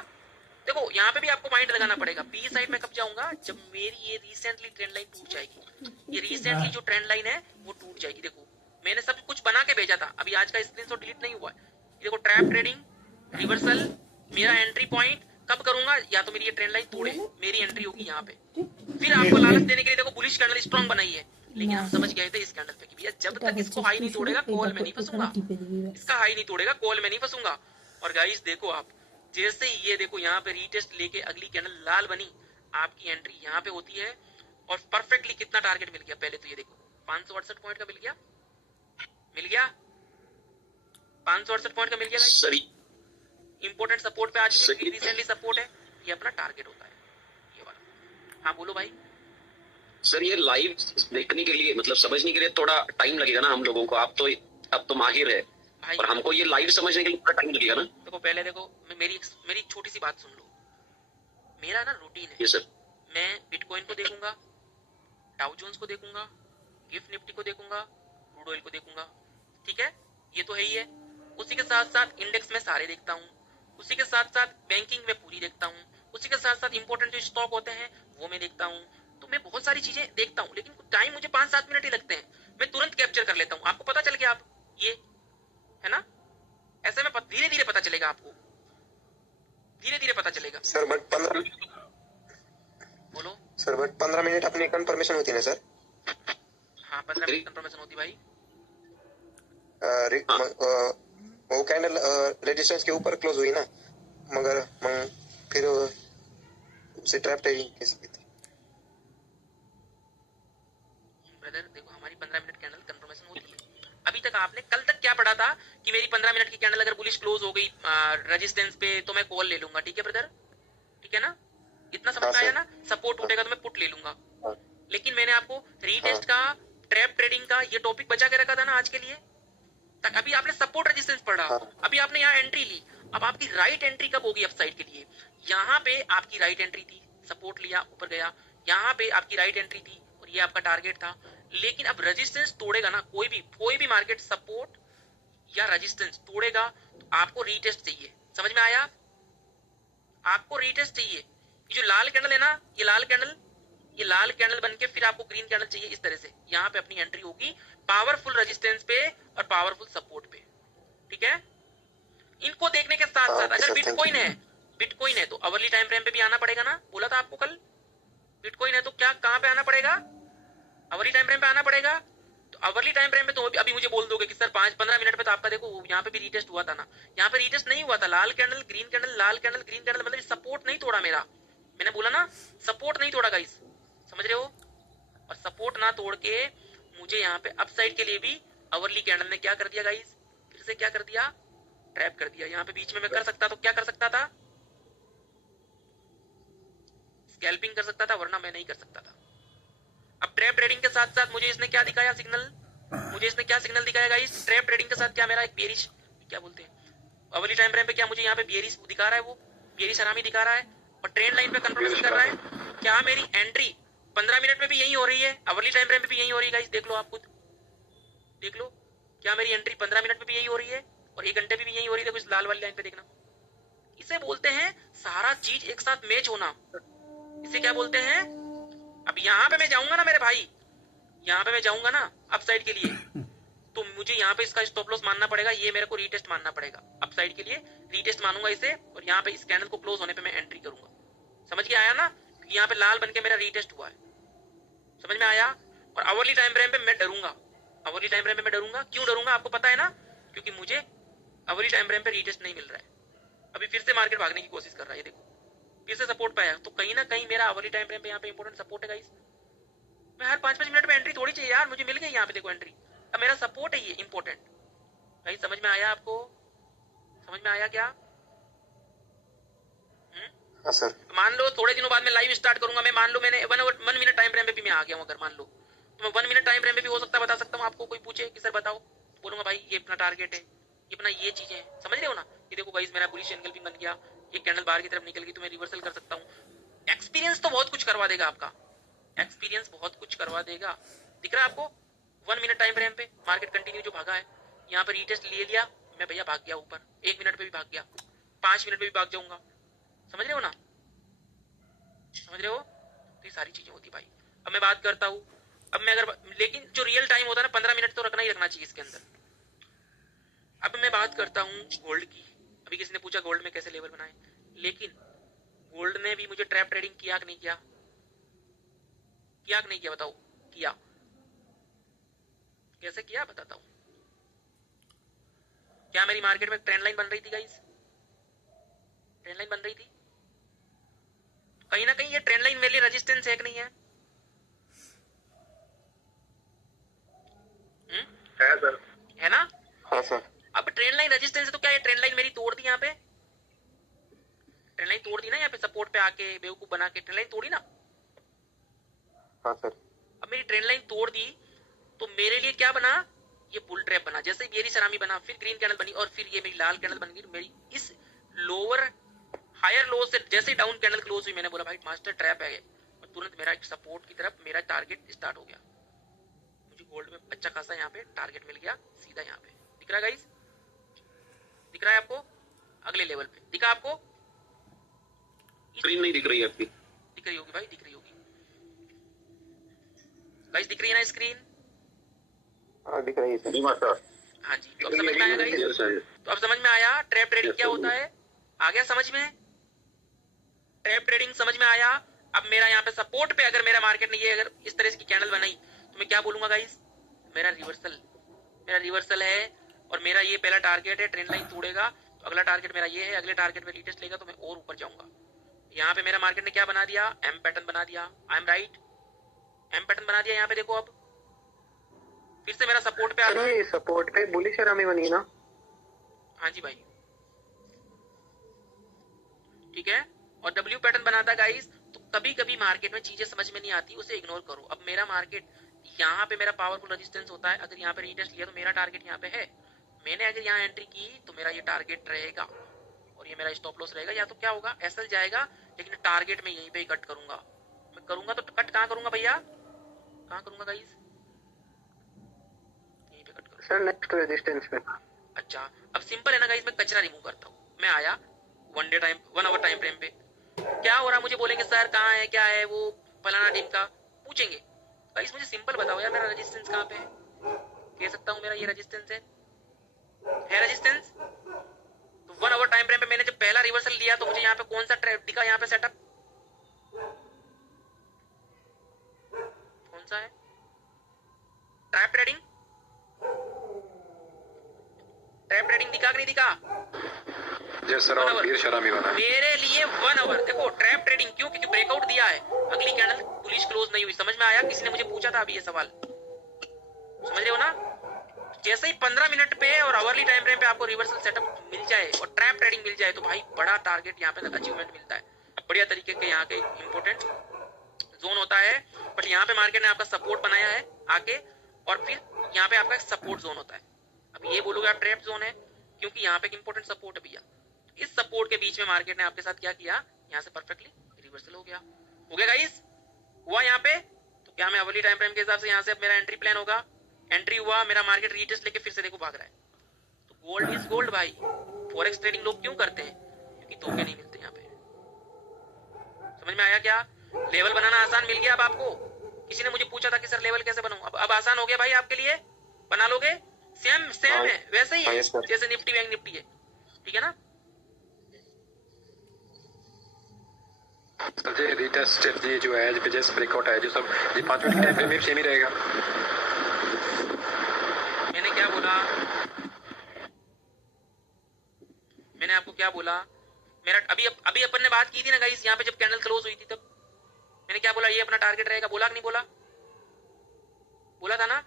देखो यहाँ पे भी आपको माइंड लगाना पड़ेगा। पी साइड में कब जाऊंगा, जब मेरी ये रिसेंटली ट्रेंड लाइन टूट जाएगी। ये रिसेंटली जो ट्रेंड लाइन है वो टूट जाएगी। देखो मैंने सब कुछ बना के भेजा था, अभी आज का स्क्रीनशॉट डिलीट नहीं हुआ है। ये देखो ट्रैप ट्रेडिंग रिवर्सल, मेरा एंट्री पॉइंट कब करूंगा, या तो मेरी ये ट्रेंड लाइन तोड़े, मेरी एंट्री होगी यहाँ पे। फिर आपको लालच देने के लिए देखो बुलिश कैंडल स्ट्रॉन्ग बनाई है, लेकिन हम समझ गए थे इस कैंडल पे कि भैया जब तक इसको हाई नहीं तोड़ेगा कॉल में नहीं फंसूंगा, इसका हाई नहीं तोड़ेगा कॉल में नहीं फंसूंगा। और गाइस देखो आप, जैसे ही ये देखो यहाँ पे रीटेस्ट लेके अगली कैंडल लाल बनी, आपकी एंट्री यहाँ पे होती है। और परफेक्टली कितना टारगेट मिल गया, पहले तो ये देखो 568 पॉइंट का मिल गया 568 पॉइंट का मिल गया सर। इंपोर्टेंट सपोर्ट पे आज रिसेंटली सपोर्ट है, ये अपना टारगेट होता है ये वाला। हाँ बोलो भाई। सर ये लाइव देखने के लिए, मतलब समझने के लिए थोड़ा टाइम लगेगा ना हम लोगों को। आप तो अब तो माहिर है भाई, और हमको ये लाइव समझने के लिए थोड़ा टाइम लगेगा ना। देखो पहले देखो मेरी छोटी सी बात सुन लो। मेरा ना रूटीन है, ये सर मैं बिटकॉइन को देखूंगा, डाउ जोन्स को देखूंगा, गिफ्ट निफ्टी को देखूंगा, क्रूड ऑयल को देखूंगा, ठीक है, ये तो है ही है। उसी के साथ साथ इंडेक्स में सारे देखता हूँ, उसी के साथ साथ बैंकिंग में पूरी देखता हूँ, उसी के साथ साथ इंपॉर्टेंट जो स्टॉक होते हैं वो मैं देखता हूँ। तो मैं बहुत सारी चीजें देखता हूँ, लेकिन टाइम मुझे 5-7 मिनट ही लगते हैं, मैं तुरंत कैप्चर कर लेता हूँ। आपको पता चल गया, आप ये है ना, ऐसे में धीरे धीरे पता चलेगा आपको, धीरे धीरे पता चलेगा। सर बट 15 बोलो। सर बट 15 मिनट अपनी कंफर्मेशन होती है ना सर? हाँ 15 मिनट कंफर्मेशन होती भाई। वो कैंडल रेजिस्टेंस के ऊपर क्लोज हुई ना, मगर फिर उसे ट्रैप ट्रेडिंग कैसे की थी? ब्रदर देखो हमारी 15 मिनट कैंडल कंफर्मेशन होती है। अभी तक आपने कल तक क्या पढ़ा था कि मेरी 15 मिनट की कैंडल अगर बुलिश क्लोज हो गई रेजिस्टेंस पे तो मैं कॉल ले लूंगा, ठीक है ब्रदर, ठीक है ना, इतना समझ में आया ना। सपोर्ट टूटेगा तो मैं पुट ले लूंगा। लेकिन मैंने आपको रीटेस्ट का, ट्रैप ट्रेडिंग का ये टॉपिक बचा के रखा था ना आज के लिए। तक अभी आपने सपोर्ट रेजिस्टेंस पढ़ा, अभी आपने यहाँ एंट्री ली, अब आपकी राइट एंट्री कब होगी अपसाइड के लिए? यहाँ पे आपकी राइट एंट्री थी, सपोर्ट लिया ऊपर गया, यहाँ पे आपकी राइट एंट्री थी और ये आपका टारगेट था। लेकिन अब रेजिस्टेंस तोड़ेगा ना, कोई भी मार्केट सपोर्ट या रेजिस्टेंस तोड़ेगा तो आपको रीटेस्ट चाहिए। समझ में आया? आपको रीटेस्ट चाहिए। ये जो लाल कैंडल है ना, ये लाल कैंडल बन के फिर आपको ग्रीन कैंडल चाहिए इस तरह से। यहाँ पे अपनी एंट्री होगी पावरफुल रेजिस्टेंस पे और पावरफुल सपोर्ट पे, ठीक है। इनको देखने के साथ साथ अगर बिटकॉइन है तो अवर्ली टाइम फ्रेम पे भी आना पड़ेगा ना, बोला था आपको कल। बिटकॉइन है तो क्या कहां पे आना पड़ेगा? अवर्ली टाइम फ्रेम पे आना पड़ेगा। तो अवर्ली टाइम फ्रेम पे तो अभी मुझे बोल दोगे कि सर 5-15 मिनट पे तो आपका देखो यहाँ पे भी रीटेस्ट हुआ था ना। यहाँ पे रीटेस्ट नहीं हुआ था, लाल कैंडल ग्रीन कैंडल, लाल कैंडल ग्रीन कैंडल, मतलब सपोर्ट नहीं तोड़ा मेरा। मैंने बोला ना सपोर्ट नहीं तोड़ा गाइस, समझ रहे हो। और सपोर्ट ना तोड़ के मुझे यहाँ पे अपसाइड के लिए भी अवर्ली कैंडल ने क्या कर दिया गाइस, फिर से क्या कर दिया, ट्रैप कर दिया। यहाँ पे बीच में मैं कर सकता तो क्या कर सकता था, स्कैल्पिंग कर सकता था, वरना मैं नहीं कर सकता था। अब ट्रैप ट्रेडिंग के साथ साथ मुझे इसने क्या दिखाया सिग्नल, दिखाया गाइस ट्रैप ट्रेडिंग के साथ क्या मेरा एक बेरिश, क्या बोलते हैं अवर्ली टाइम फ्रेम पे, क्या मुझे यहाँ पे बेरिश दिखा रहा है, वो बेरिश हरामी दिखा रहा है और ट्रेंड लाइन पे कंफर्मेशन कर रहा है। क्या मेरी एंट्री 15 मिनट में भी यही हो रही है, अवर्ली टाइम फ्रेम पे भी यही हो रही है गाइस, देख लो आप खुद देख लो। क्या मेरी एंट्री 15 मिनट में भी यही हो रही है और 1 घंटे में भी यही हो रही है? देखो इस लाल वाली लाइन पे देखना, इसे बोलते हैं सारा चीज एक साथ मैच होना, इसे क्या बोलते हैं। अब यहाँ पे मैं जाऊंगा ना मेरे भाई, यहाँ पे मैं जाऊंगा ना अपसाइड के लिए, तो मुझे यहाँ पे इसका स्टॉप लॉस मानना पड़ेगा, ये मेरे को रीटेस्ट मानना पड़ेगा। अपसाइड के लिए रीटेस्ट मानूंगा इसे और यहाँ पे इस कैंडल को क्लोज होने पे मैं एंट्री करूंगा। समझ के आया ना, यहाँ पे लाल बन के मेरा रीटेस्ट हुआ है, समझ में आया। और अवर्ली टाइम फ्रेम पे मैं डरूंगा, अवर्ली टाइम फ्रेम पे मैं डरूंगा। क्यों डरूंगा आपको पता है ना, क्योंकि मुझे अवर्ली टाइम फ्रेम पे रीटेस्ट नहीं मिल रहा है। अभी फिर से मार्केट भागने की कोशिश कर रहा है, देखो फिर से सपोर्ट पे आया, तो कहीं ना कहीं मेरा अवर्ली टाइम फ्रेम पे यहाँ पे इंपॉर्टेंट सपोर्ट है गाइस। मैं हर 5-5 मिनट में एंट्री थोड़ी चाहिए यार, मुझे मिल गई यहाँ पे देखो एंट्री, अब मेरा सपोर्ट है ये इंपॉर्टेंट गाइस। समझ में आया आपको, समझ में आया क्या? हाँ सर। मान लो थोड़े दिनों बाद मैं लाइव स्टार्ट करूंगा, मैं मान लो मैंने 1 मिनट टाइम फ्रेम पे भी मैं आ गया हूँ, अगर मान लो तो मैं 1 मिनट टाइम फ्रेम पे भी हो सकता है बता सकता हूँ आपको। कोई पूछे कि सर बताओ, बोलूंगा भाई ये अपना टारगेट है, ये अपना ये चीजें हैं, समझ रहे हो ना। ये देखो गाइस मेरा बुलिश एंगल्फिंग बन गया, ये कैंडल बाहर की तरफ निकल गई तो मैं रिवर्सल कर सकता हूँ। एक्सपीरियंस तो बहुत कुछ करवा देगा आपका, एक्सपीरियंस बहुत कुछ करवा देगा। दिख रहा है आपको 1 मिनट टाइम फ्रेम पे मार्केट कंटिन्यू जो भागा है, यहाँ पे रीटेस्ट ले लिया, मैं भैया भाग गया ऊपर, 1 मिनट पे भी भाग गया, 5 मिनट पे भी भाग जाऊंगा, समझ रहे हो ना, समझ रहे हो। तो ये सारी चीजें होती भाई। अब मैं बात करता हूँ, अब मैं अगर, लेकिन जो रियल टाइम होता है ना 15 मिनट तो रखना ही रखना चाहिए इसके अंदर। अब मैं बात करता हूँ गोल्ड की। अभी किसी ने पूछा गोल्ड में कैसे लेवल बनाए, लेकिन गोल्ड में भी मुझे ट्रैप ट्रेडिंग किया कि नहीं किया, किया कि नहीं किया बताओ, किया, कैसे किया बताता हूँ। क्या मेरी मार्केट में ट्रेंड लाइन बन रही थी गाइस, ट्रेंड लाइन बन रही थी, कहीं ना कहीं ये ट्रेंड लाइन मेरे लिए रेजिस्टेंस है कि नहीं है? है सर, है ना। हाँ सर। अब ट्रेंड लाइन रेजिस्टेंस है तो क्या ये ट्रेंड लाइन मेरी तोड़ दी, यहाँ पे ट्रेंड लाइन तोड़ दी ना, यहाँ पे सपोर्ट पे आके बेवकूफ बना के ट्रेंड लाइन तोड़ी ना। हाँ सर। अब मेरी ट्रेंड लाइन तोड़ दी तो मेरे लिए क्या बना, ये बुल ट्रैप बना। जैसे मेरी सरामी बना, फिर ग्रीन कैंडल बनी और फिर ये मेरी लाल कैंडल बन गई। मेरी इस लोअर हायर लो से जैसे डाउन कैंडल क्लोज हुई, मैंने बोला भाई मास्टर ट्रैप है, और तुरंत मेरा एक सपोर्ट की तरफ मेरा टारगेट स्टार्ट हो गया। मुझे गोल्ड में अच्छा खासा यहाँ पे टारगेट मिल गया, सीधा यहाँ पे दिख रहा है गाइस, दिख रहा है आपको, अगले लेवल पे दिखा आपको, स्क्रीन नहीं दिख रही है आपकी, दिख रही होगी भाई, दिख रही होगी गाइस, दिख रही है ना स्क्रीन? हाँ दिख रही है सर। हाँ जी, तो अब समझ में आया गाइस? तो अब समझ में आया ट्रैप ट्रेडिंग क्या होता है? आ गया समझ में? ट्रैप ट्रेडिंग समझ में आया? अब मेरा यहाँ पे सपोर्ट पे अगर मेरा मार्केट ने ये अगर इस तरह की कैंडल बनाई तो मैं क्या बोलूंगा गाइस? मेरा रिवर्सल है और मेरा ये पहला टारगेट है, ट्रेंड लाइन तोड़ेगा तो अगला टारगेट मेरा ये है, अगले टारगेट पे रीटेस्ट लेगा तो मैं और ऊपर जाऊंगा। यहाँ पे मेरा मार्केट ने क्या बना दिया? एम पैटर्न बना दिया। I am right? M pattern बना दिया। यहाँ पे देखो, अब फिर से मेरा सपोर्ट पे आ रहा है। सपोर्ट पे बुलिश हरामी बनी ना? हाँ जी भाई, ठीक है। और डब्ल्यू पैटर्न बनाता गाइस, तो कभी कभी मार्केट में चीजें समझ में नहीं आती, उसे इग्नोर करो। अब मेरा मार्केट यहाँ पे मेरा पावरफुल रेजिस्टेंस होता है, अगर यहाँ पे रीटेस्ट लिया तो मेरा टारगेट यहाँ पे है। मैंने अगर यहाँ एंट्री की तो मेरा ये टारगेट रहेगा और ये मेरा स्टॉप लॉस रहेगा। या तो क्या होगा, एसएल जाएगा, लेकिन टारगेट में यहीं पे ही कट करूंगा। मैं करूंगा तो कट कहाँ करूंगा भैया? कहाँ करूंगा गाइस? यहीं पे कट करूंगा सर नेक्स्ट रेजिस्टेंस पे। अच्छा, अब सिंपल है ना गाइस, मैं कचरा रिमूव करता हूँ। मैं आया 1 आवर टाइम फ्रेम पे, क्या हो रहा है मुझे बोलेंगे सर कहाँ है, क्या है वो फलाना टीम का पूछेंगे। गाइस मुझे सिंपल बताओ यार, मेरा रेजिस्टेंस कहाँ पे है? कह सकता हूँ मेरा ये रेजिस्टेंस है रेजिस्टेंस। तो 1 आवर टाइम फ्रेम पे मैंने जब पहला रिवर्सल लिया तो मुझे यहाँ पे कौन सा ट्रैप दिखा? यहाँ पे सेटअप कौन सा है? ट्रैप ट्रेडिंग दिखा कि नहीं दिखा? यस सर, और वीर शरामी बना मेरे लिए 1 आवर। देखो ट्रैप ट्रेडिंग क्यों? क्योंकि ब्रेकआउट दिया है, अगली कैंडल बुलिश क्लोज नहीं हुई। समझ में आया? किसी ने मुझे पूछा था अभी ये सवाल, समझ रहे हो ना? जैसे ही 15 मिनट पे और आवरली टाइम फ्रेम पे आपको रिवर्सल सेटअप मिल जाए और ट्रैप ट्रेडिंग मिल जाए तो भाई बड़ा टारगेट यहाँ पे अचीवमेंट मिलता है, बढ़िया तरीके के यहाँ के इंपोर्टेंट जोन होता है। बट यहाँ पे मार्केट ने आपका सपोर्ट बनाया है आके, और फिर यहाँ पे आपका सपोर्ट जोन होता है। अब ये बोलोगे आप ट्रैप जोन है, क्योंकि यहाँ पे इंपोर्टेंट सपोर्ट है भैया। इस सपोर्ट के बीच में मार्केट ने आपके साथ क्या किया? यहाँ से परफेक्टली रिवर्सल हो गया गाइस? हुआ यहाँ पे? तो क्या मैं अवली टाइम फ्रेम के हिसाब से यहाँ से अब मेरा एंट्री प्लान होगा? एंट्री हुआ, मेरा मार्केट रीटेस्ट लेके फिर से देखो भाग रहा है। तो गोल्ड इज गोल्ड भाई। फॉरेक्स ट्रेडिंग लोग क्यों करते हैं? क्योंकि धोखे नहीं मिलते यहाँ पे। समझ में आया क्या? लेवल बनाना आसान मिल गया अब आपको। किसी ने मुझे पूछा था कि सर लेवल कैसे बनाऊं, अब आसान हो गया भाई आपके लिए। बना लोगे? सेम है, वैसे ही है जैसे निफ्टी बैंक निफ्टी है, ठीक है ना? सर जी रीटेस्ट ये जो है जैसे ब्रेकआउट है जो सब ये 5 मिनट टाइम फ्रेम में सेम ही रहेगा। मैंने क्या बोला? मैंने आपको क्या बोला? मेरा अभी अपन ने बात की थी ना गाइस, यहाँ पे जब कैंडल क्लोज हुई थी तब मैंने क्या बोला? ये अपना टारगेट रहेगा। बोला कि नहीं बोला? बोला था ना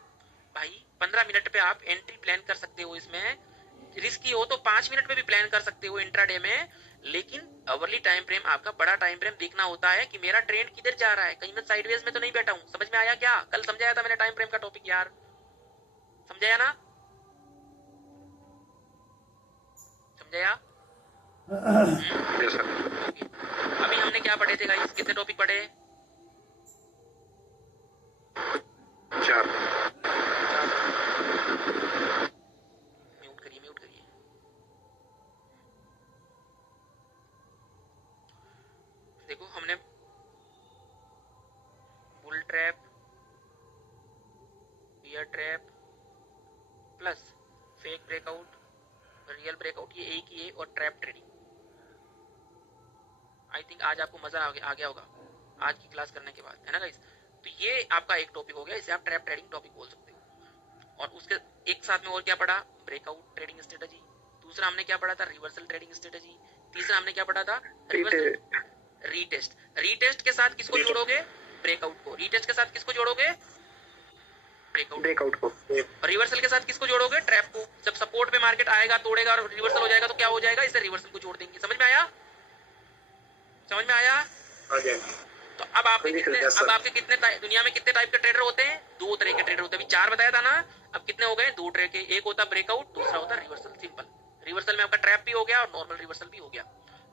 भाई। 15 मिनट पे आप एंट्री प्लान कर सकते हो, इसमें रिस्की हो तो 5 मिनट पे भी प्लान कर सकते हो इंट्राडे में, लेकिन अवरली टाइम फ्रेम आपका बड़ा टाइम फ्रेम देखना होता है कि मेरा ट्रेंड किधर जा रहा है, कहीं मैं साइडवेज में तो नहीं बैठा हूं। समझ में आया क्या? कल समझाया था मैंने टाइम फ्रेम का टॉपिक यार, समझाया ना? समझाया? Yes sir. अभी हमने क्या पढ़े थे गाइस? कितने टॉपिक पढ़े? 4। म्यूट करिए। देखो हमने bull trap, bear trap plus fake breakout, real breakout, ये एक ही है, और ट्रैप ट्रेडिंग। आई थिंक आज आपको मजा आ गया होगा आज की क्लास करने के बाद, है ना गाइस? तो ये आपका एक टॉपिक हो गया, इसे आप ट्रैप ट्रेडिंग टॉपिक बोल सकते हो। और उसके एक साथ में और क्या पढ़ा? Breakout trading strategy. दूसरा हमने क्या पढ़ा था? Reversal trading strategy. तीसरा हमने क्या पढ़ा था? रीटेस्ट के साथ किसको जोड़ोगे? ब्रेकआउट को। रीटेस्ट के साथ किसको जोड़ोगे? ब्रेकआउट को। रिवर्सल के साथ किसको जोड़ोगे? ट्रैप को। जब सपोर्ट पे मार्केट आएगा, तोड़ेगा और रिवर्सल हो जाएगा तो क्या हो जाएगा? इसे रिवर्सल को जोड़ देंगे। समझ में आया? तो अब आपके कितने दुनिया में कितने टाइप के ट्रेडर होते हैं? 2 तरह के ट्रेडर होते हैं। अभी 4 बताया था ना, अब कितने हो गए? 2 तरह के। एक होता ब्रेकआउट, दूसरा होता रिवर्सल। सिंपल। रिवर्सल में आपका ट्रैप भी हो गया और नॉर्मल रिवर्सल भी हो गया।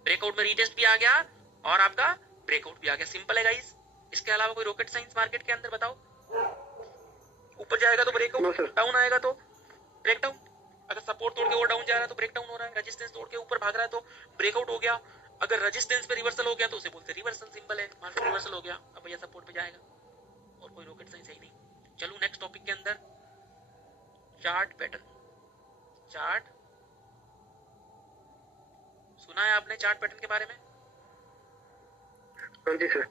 ब्रेकआउट में रीटेस्ट भी आ गया और आपका ब्रेकआउट भी आ गया। सिंपल है गाइस। इसके अलावा कोई रॉकेट साइंस मार्केट के अंदर बताओ? ऊपर जाएगा तो ब्रेकआउट, डाउन आएगा तो ब्रेकडाउन। अगर सपोर्ट तोड़ के वो डाउन जा रहा है तो ब्रेकडाउन हो रहा है, रेजिस्टेंस तोड़ के ऊपर भाग रहा है तो ब्रेकआउट हो गया। अगर रेजिस्टेंस पे रिवर्सल हो गया तो उसे बोलते हैं रिवर्सल। सिंपल है। मार्केट रिवर्सल हो गया, अब भैया सपोर्ट पे जाएगा, और कोई रॉकेट साइंस है ही नहीं। चलो नेक्स्ट टॉपिक के अंदर, चार्ट पैटर्न। चार्ट सुना है आपने चार्ट पैटर्न के बारे में? हाँ जी सर।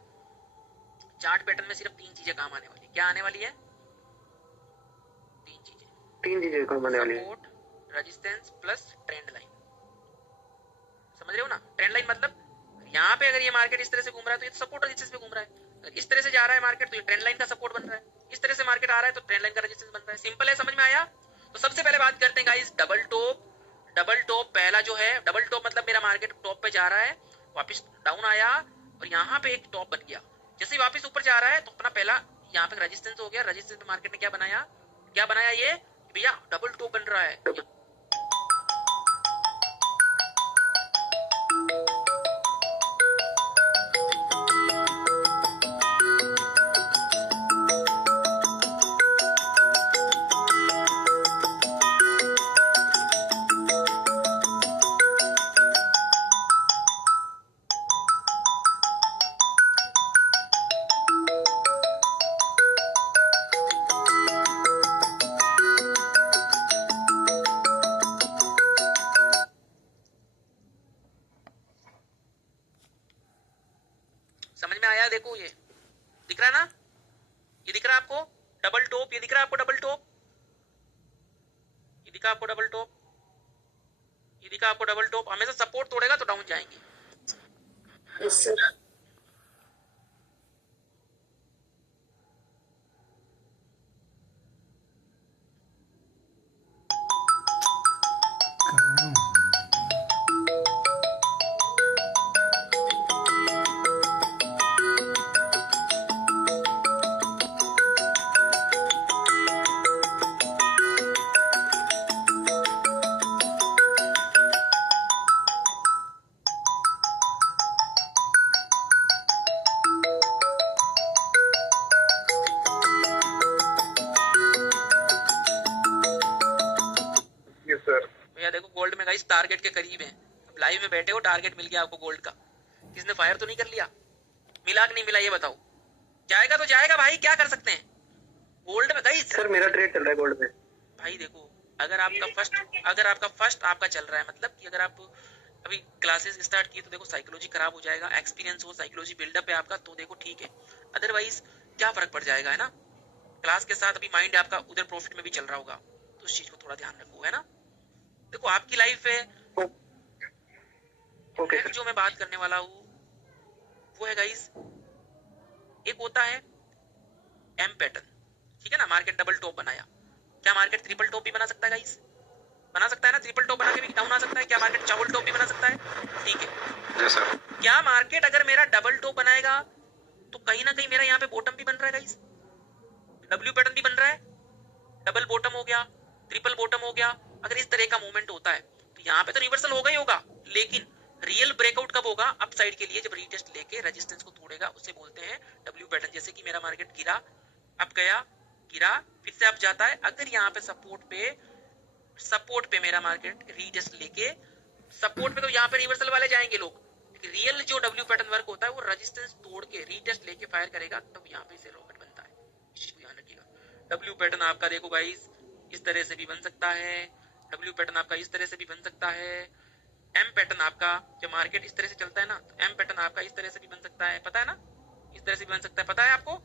चार्ट पैटर्न में सिर्फ 3 चीजें काम आने वाली है। क्या आने वाली है? 3 चीजें काम आने वाली है। Support, resistance plus trend line. समझ रहे हो ना? ट्रेंड लाइन मतलब यहाँ पे अगर ये मार्केट इस तरह से घूम रहा है तो ये सपोर्ट रेजिस्टेंस पे घूम रहा है। अगर इस तरह से जा रहा है मार्केट तो ये ट्रेंड लाइन का सपोर्ट बन रहा है। इस तरह से मार्केट आ रहा है तो ट्रेंड लाइन का रेजिस्टेंस बन रहा है। सिंपल है, समझ में आया? तो सबसे पहले बात करते हैं guys double top. Double top पहला जो है, डबल टॉप मतलब मेरा मार्केट टॉप पे जा रहा है, वापस डाउन आया और यहाँ पे एक टॉप बन गया। जैसे ही वापस ऊपर जा रहा है तो अपना पहला यहाँ पे रेजिस्टेंस हो गया। रेजिस्टेंस पे मार्केट ने क्या बनाया ये भैया डबल टॉप बन रहा है। समझ में आया? देखो ये दिख रहा है ना, ये दिख रहा है आपको डबल टॉप, ये दिख रहा है आपको डबल टॉप, ये दिखा आपको डबल टॉप, ये दिखा आपको डबल टॉप। हमेशा सपोर्ट तोड़ेगा तो डाउन जाएंगे। Yes sir. भैया देखो गोल्ड में गाइस टारगेट के करीब है। अब लाइव में बैठे हो, टारगेट मिल गया आपको गोल्ड का। किसने फायर तो नहीं कर लिया? मिला कि नहीं मिला ये बताओ? जाएगा तो जाएगा भाई, क्या कर सकते हैं गोल्ड में गाइस। सर मेरा ट्रेड चल रहा है गोल्ड में। भाई देखो अगर आपका फर्स्ट आपका चल रहा है, मतलब कि अगर आप अभी क्लासेस स्टार्ट किए तो देखो साइकोलॉजी खराब हो जाएगा, एक्सपीरियंस हो, साइकोलॉजी बिल्डअप है आपका तो देखो ठीक है, अदरवाइज क्या फर्क पड़ जाएगा, है ना? क्लास के साथ अभी माइंड आपका उधर प्रॉफिट में भी चल रहा होगा, तो उस चीज को थोड़ा ध्यान रखो, है ना? देखो आपकी लाइफ है। नेक्स्ट जो मैं बात करने वाला हूँ वो है गाइस, एक होता है एम पैटर्न, ठीक है ना? मार्केट डबल टॉप बनाया, क्या मार्केट ट्रिपल टॉप भी बना सकता है गाइस? बना सकता है ना? ट्रिपल टॉप बना के भी डाउन आ सकता है। क्या मार्केट चावल टॉप भी बना सकता है? ठीक है यस सर। क्या मार्केट अगर मेरा डबल टॉप बनाएगा तो कहीं ना कहीं मेरा यहाँ पे बॉटम भी बन रहा है गाइस, डब्ल्यू पैटर्न भी बन रहा है, डबल बॉटम हो गया, ट्रिपल बॉटम हो गया। अगर इस तरह का मूवमेंट होता है तो यहाँ पे तो रिवर्सल होगा ही होगा, लेकिन रियल ब्रेकआउट कब होगा? अप साइड के लिए जब रीटेस्ट लेके रेजिस्टेंस को तोड़ेगा, उसे बोलते हैं डब्ल्यू पैटर्न। जैसे कि मेरा मार्केट गिरा, अप गया, गिरा, फिर से अप जाता है। अगर यहाँ पे सपोर्ट पे मेरा मार्केट रीटेस्ट लेके सपोर्ट पे, तो यहाँ पे रिवर्सल वाले जाएंगे लोग, लेकिन रियल जो डब्ल्यू पैटर्न वर्क होता है वो रेजिस्टेंस तोड़ के रीटेस्ट लेके फायर करेगा, तब यहाँ पे से रॉकेट बनता है। इस चीज को ध्यान रखिएगा। डब्ल्यू पैटर्न आपका देखो गाइस इस तरह से भी बन सकता है, डब्ल्यू पैटर्न आपका इस तरह से भी बन सकता है, एम पैटर्न आपका जब मार्केट इस तरह से चलता है ना तो एम पैटर्न आपका इस तरह से भी बन सकता है, पता है ना? इस तरह से भी बन सकता है, पता है आपको?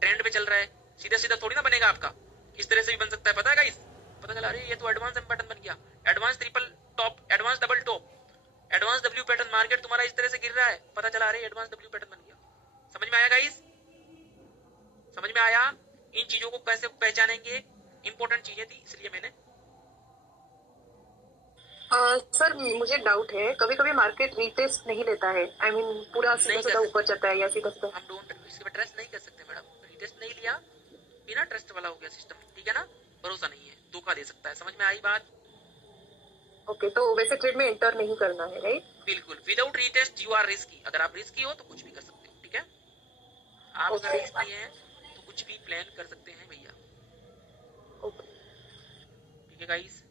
ट्रेंड पे चल रहा है, सीधा सीधा थोड़ी ना बनेगा आपका, इस तरह से भी बन सकता है, पता है गाइस? पता चला, अरे ये तो एडवांस एम पैटर्न बन गया, advance triple top, advance double top, advance W pattern. Market तुम्हारा इस तरह से गिर रहा है, पता चला अरे एडवांस डब्ल्यू पैटर्न बन गया। समझ में आया गाइस? समझ में आया? इन चीजों को कैसे पहचानेंगे, इंपॉर्टेंट चीजें थी, इसलिए मैंने सर मुझे डाउट है, कभी कभी मार्केट रीटेस्ट नहीं लेता है, आई मीन पूरा सीधा सीधा ऊपर जाता है या सीधा सीधा। हम डोंट इसके पे ट्रस्ट नहीं कर सकते मैडम, रीटेस्ट नहीं लिया, बिना ट्रस्ट वाला हो गया सिस्टम, ठीक है ना? भरोसा नहीं है, धोखा दे सकता है। समझ में आई बात? ओके, तो वैसे ट्रेड में एंटर नहीं करना है, राइट? बिल्कुल, without retest you are risky. अगर आप रिस्की हो तो कुछ भी कर सकते हो, ठीक है? आप अगर रिस्की हैं तो कुछ भी प्लान कर सकते हैं भैया, ठीक है गाइस?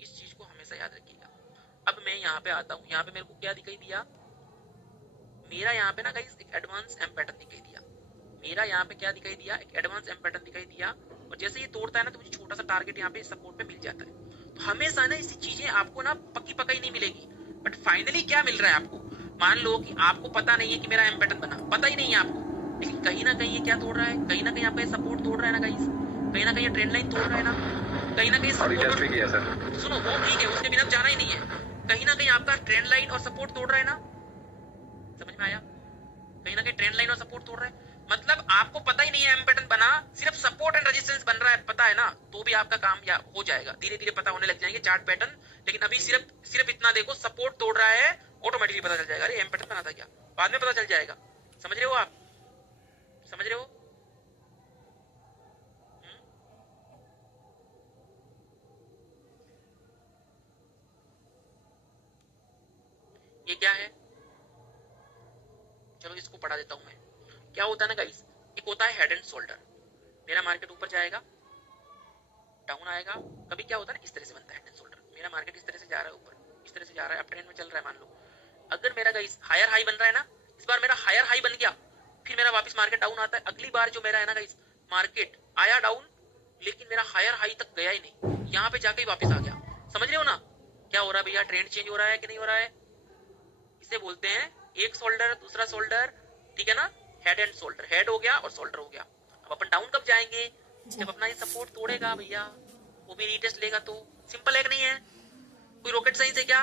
इस चीज को हमेशा याद रखिएगा। अब मैं यहाँ पे आता हूँ, यहाँ पे मेरे को क्या दिखाई दिया? मेरा यहाँ पे ना गाइस एक एडवांस एम पैटर्न दिखाई दिया, मेरा यहाँ पे क्या दिखाई दिया? एक एडवांस एम पैटर्न दिखाई दिया, और जैसे ये तोड़ता है ना तो मुझे छोटा सा टारगेट यहाँ पे सपोर्ट पे मिल जाता है। हमेशा ना ऐसी चीजें आपको ना पक्की पकाई नहीं मिलेगी, बट फाइनली क्या मिल रहा है आपको। मान लो कि आपको पता नहीं है कि मेरा एम पैटर्न बना, पता ही नहीं है आपको, लेकिन कहीं ना कहीं ये क्या तोड़ रहा है, कहीं ना कहीं आपका ये सपोर्ट तोड़ रहा है ना गाइस, कहीं ना कहीं ये ट्रेंड लाइन तोड़ रहा है ना, कहीं ना कहीं और रीटेस्ट सपोर्ट। भी किया सर। सुनो वो ठीक है, उसके बिना जाना ही नहीं है, कहीं ना कहीं आपका ट्रेंड लाइन और सपोर्ट तोड़ रहा है ना, समझ में आया, कहीं ना कहीं ट्रेंड लाइन और सपोर्ट तोड़ रहा है। मतलब आपको पता ही नहीं है एम पैटर्न बना, सिर्फ सपोर्ट एंड रेजिस्टेंस बन रहा है, पता है ना, तो भी आपका काम या हो जाएगा, धीरे धीरे पता होने लग जाएंगे चार्ट पैटर्न। लेकिन अभी सिर्फ इतना देखो, सपोर्ट तोड़ रहा है, ऑटोमेटिकली पता चल जाएगा अरे एम पैटर्न बना था क्या, बाद में पता चल जाएगा। समझ रहे हो आप, समझ रहे हो। ये क्या है, चलो इसको पढ़ा देता हूं मैं। क्या होता है ना गाइस, एक होता है हेड एंड शोल्डर। मेरा मार्केट ऊपर जाएगा, डाउन आएगा, कभी क्या होता है ना इस तरह से बनता है हेड एंड शोल्डर। मेरा मार्केट इस तरह से जा रहा है ऊपर, इस तरह से जा रहा है, अप ट्रेंड में चल रहा है। मान लो अगर मेरा गाइस हायर हाई बन रहा है ना, इस बार मेरा हायर हाई बन गया, फिर मेरा वापस मार्केट डाउन आता है। अगली बार जो मेरा है ना गाइस, मार्केट आया डाउन, लेकिन मेरा हायर हाई तक गया ही नहीं, यहाँ पे जाके ही वापस आ गया। समझ रहे हो ना क्या हो रहा है भैया, ट्रेंड चेंज हो रहा है कि नहीं हो रहा है। इसे बोलते हैं एक शोल्डर दूसरा शोल्डर, ठीक है ना, हेड एंड शोल्डर, हेड हो गया और शोल्डर हो गया। अब अपन डाउन कब जाएंगे, जब अपना ये सपोर्ट तोड़ेगा भैया, वो भी रीटेस्ट लेगा। तो सिंपल है कि नहीं है, कोई रॉकेट साइंस है क्या,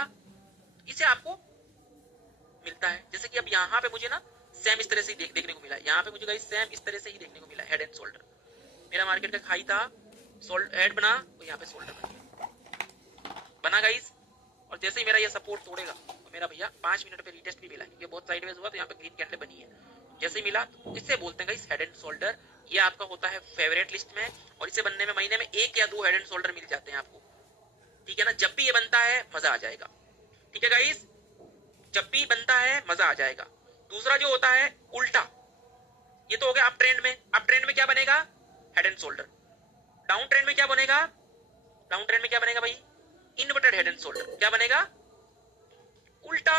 इसे आपको मिलता है। जैसे कि अब यहाँ पे मुझे ना सेम इस तरह से ही देखने को मिला, यहाँ पे मुझे गाइस सेम इस तरह से ही देखने को मिला, हेड एंड शोल्डर। मेरा मार्केट का हाई था, हेड बना, तो यहाँ पे शोल्डर बना गाइस, और जैसे ही मेरा ये सपोर्ट तोड़ेगा तो मेरा भैया 5 मिनट पे रीटेस्ट भी मिला, ये बहुत साइडवेज हुआ तो यहाँ पे ग्रीन कैंडल बनी है, जैसे ही मिला तो इसे बोलते हैं गाइस हेड एंड शोल्डर। ये आपका होता है फेवरेट लिस्ट में, और इसे बनने में महीने में 1 या 2 हेड एंड शोल्डर मिल जाते हैं आपको, ठीक है ना। जब भी ये बनता है मजा आ जाएगा, ठीक है गाइस, जब भी बनता है मजा आ जाएगा। दूसरा जो होता है उल्टा, ये तो हो गया अप ट्रेंड में। अप ट्रेंड में क्या बनेगा, head and shoulder. Down trend में क्या बनेगा, डाउन ट्रेंड में क्या बनेगा भाई, इन्वर्टेड हेड एंड शोल्डर। क्या बनेगा, उल्टा,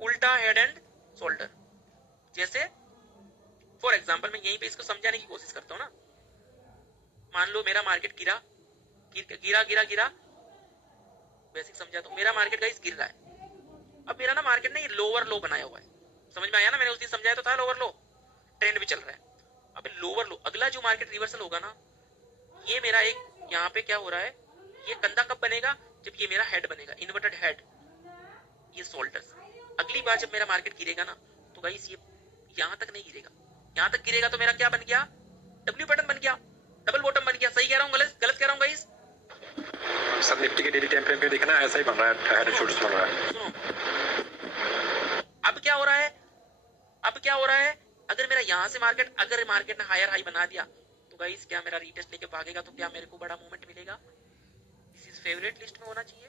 उल्टा हेड एंड शोल्डर। जैसे फॉर एग्जांपल मैं यहीं पे इसको समझाने की कोशिश करता हूं ना। मान लो मेरा मार्केट गिरा गिरा गिरा गिरा, बेसिक समझा तो मेरा मार्केट गाइस गिर रहा है। अब मेरा ना मार्केट ने लोअर लो बनाया हुआ है, समझ में आया ना, मैंने उस दिन समझाया तो था लोअर लो, ट्रेंड भी चल रहा है। अब लोअर लो, अगला जो मार्केट रिवर्सल होगा ना, ये मेरा एक यहाँ पे क्या हो रहा है, ये कंधा कब बनेगा, जब ये मेरा हेड बनेगा, इन्वर्टेड हेड, ये शोल्डर्स। अगली बार जब मेरा मार्केट गिरेगा ना, तो गाइस ये यहाँ तक नहीं गिरेगा, यहाँ तक गिरेगा तो मेरा क्या बन गया, डब्ल्यू पैटर्न बन गया, डबल बॉटम बन गया। सही कह रहा हूँ, गलत कह रहा हूँ गाइस। सर निफ्टी के डेली टाइम फ्रेम पे देखना ऐसा ही बन रहा है, हेड एंड शोल्डर्स बन रहा है। सुनो अब क्या हो रहा है, अब क्या हो रहा है, अगर मेरा यहाँ से मार्केट, अगर मार्केट ने हायर हाई बना दिया तो गाइस क्या मेरा रीटेस्ट लेके भागेगा, तो क्या मेरे को बड़ा मूवमेंट मिलेगा। दिस इज फेवरेट लिस्ट में होना चाहिए।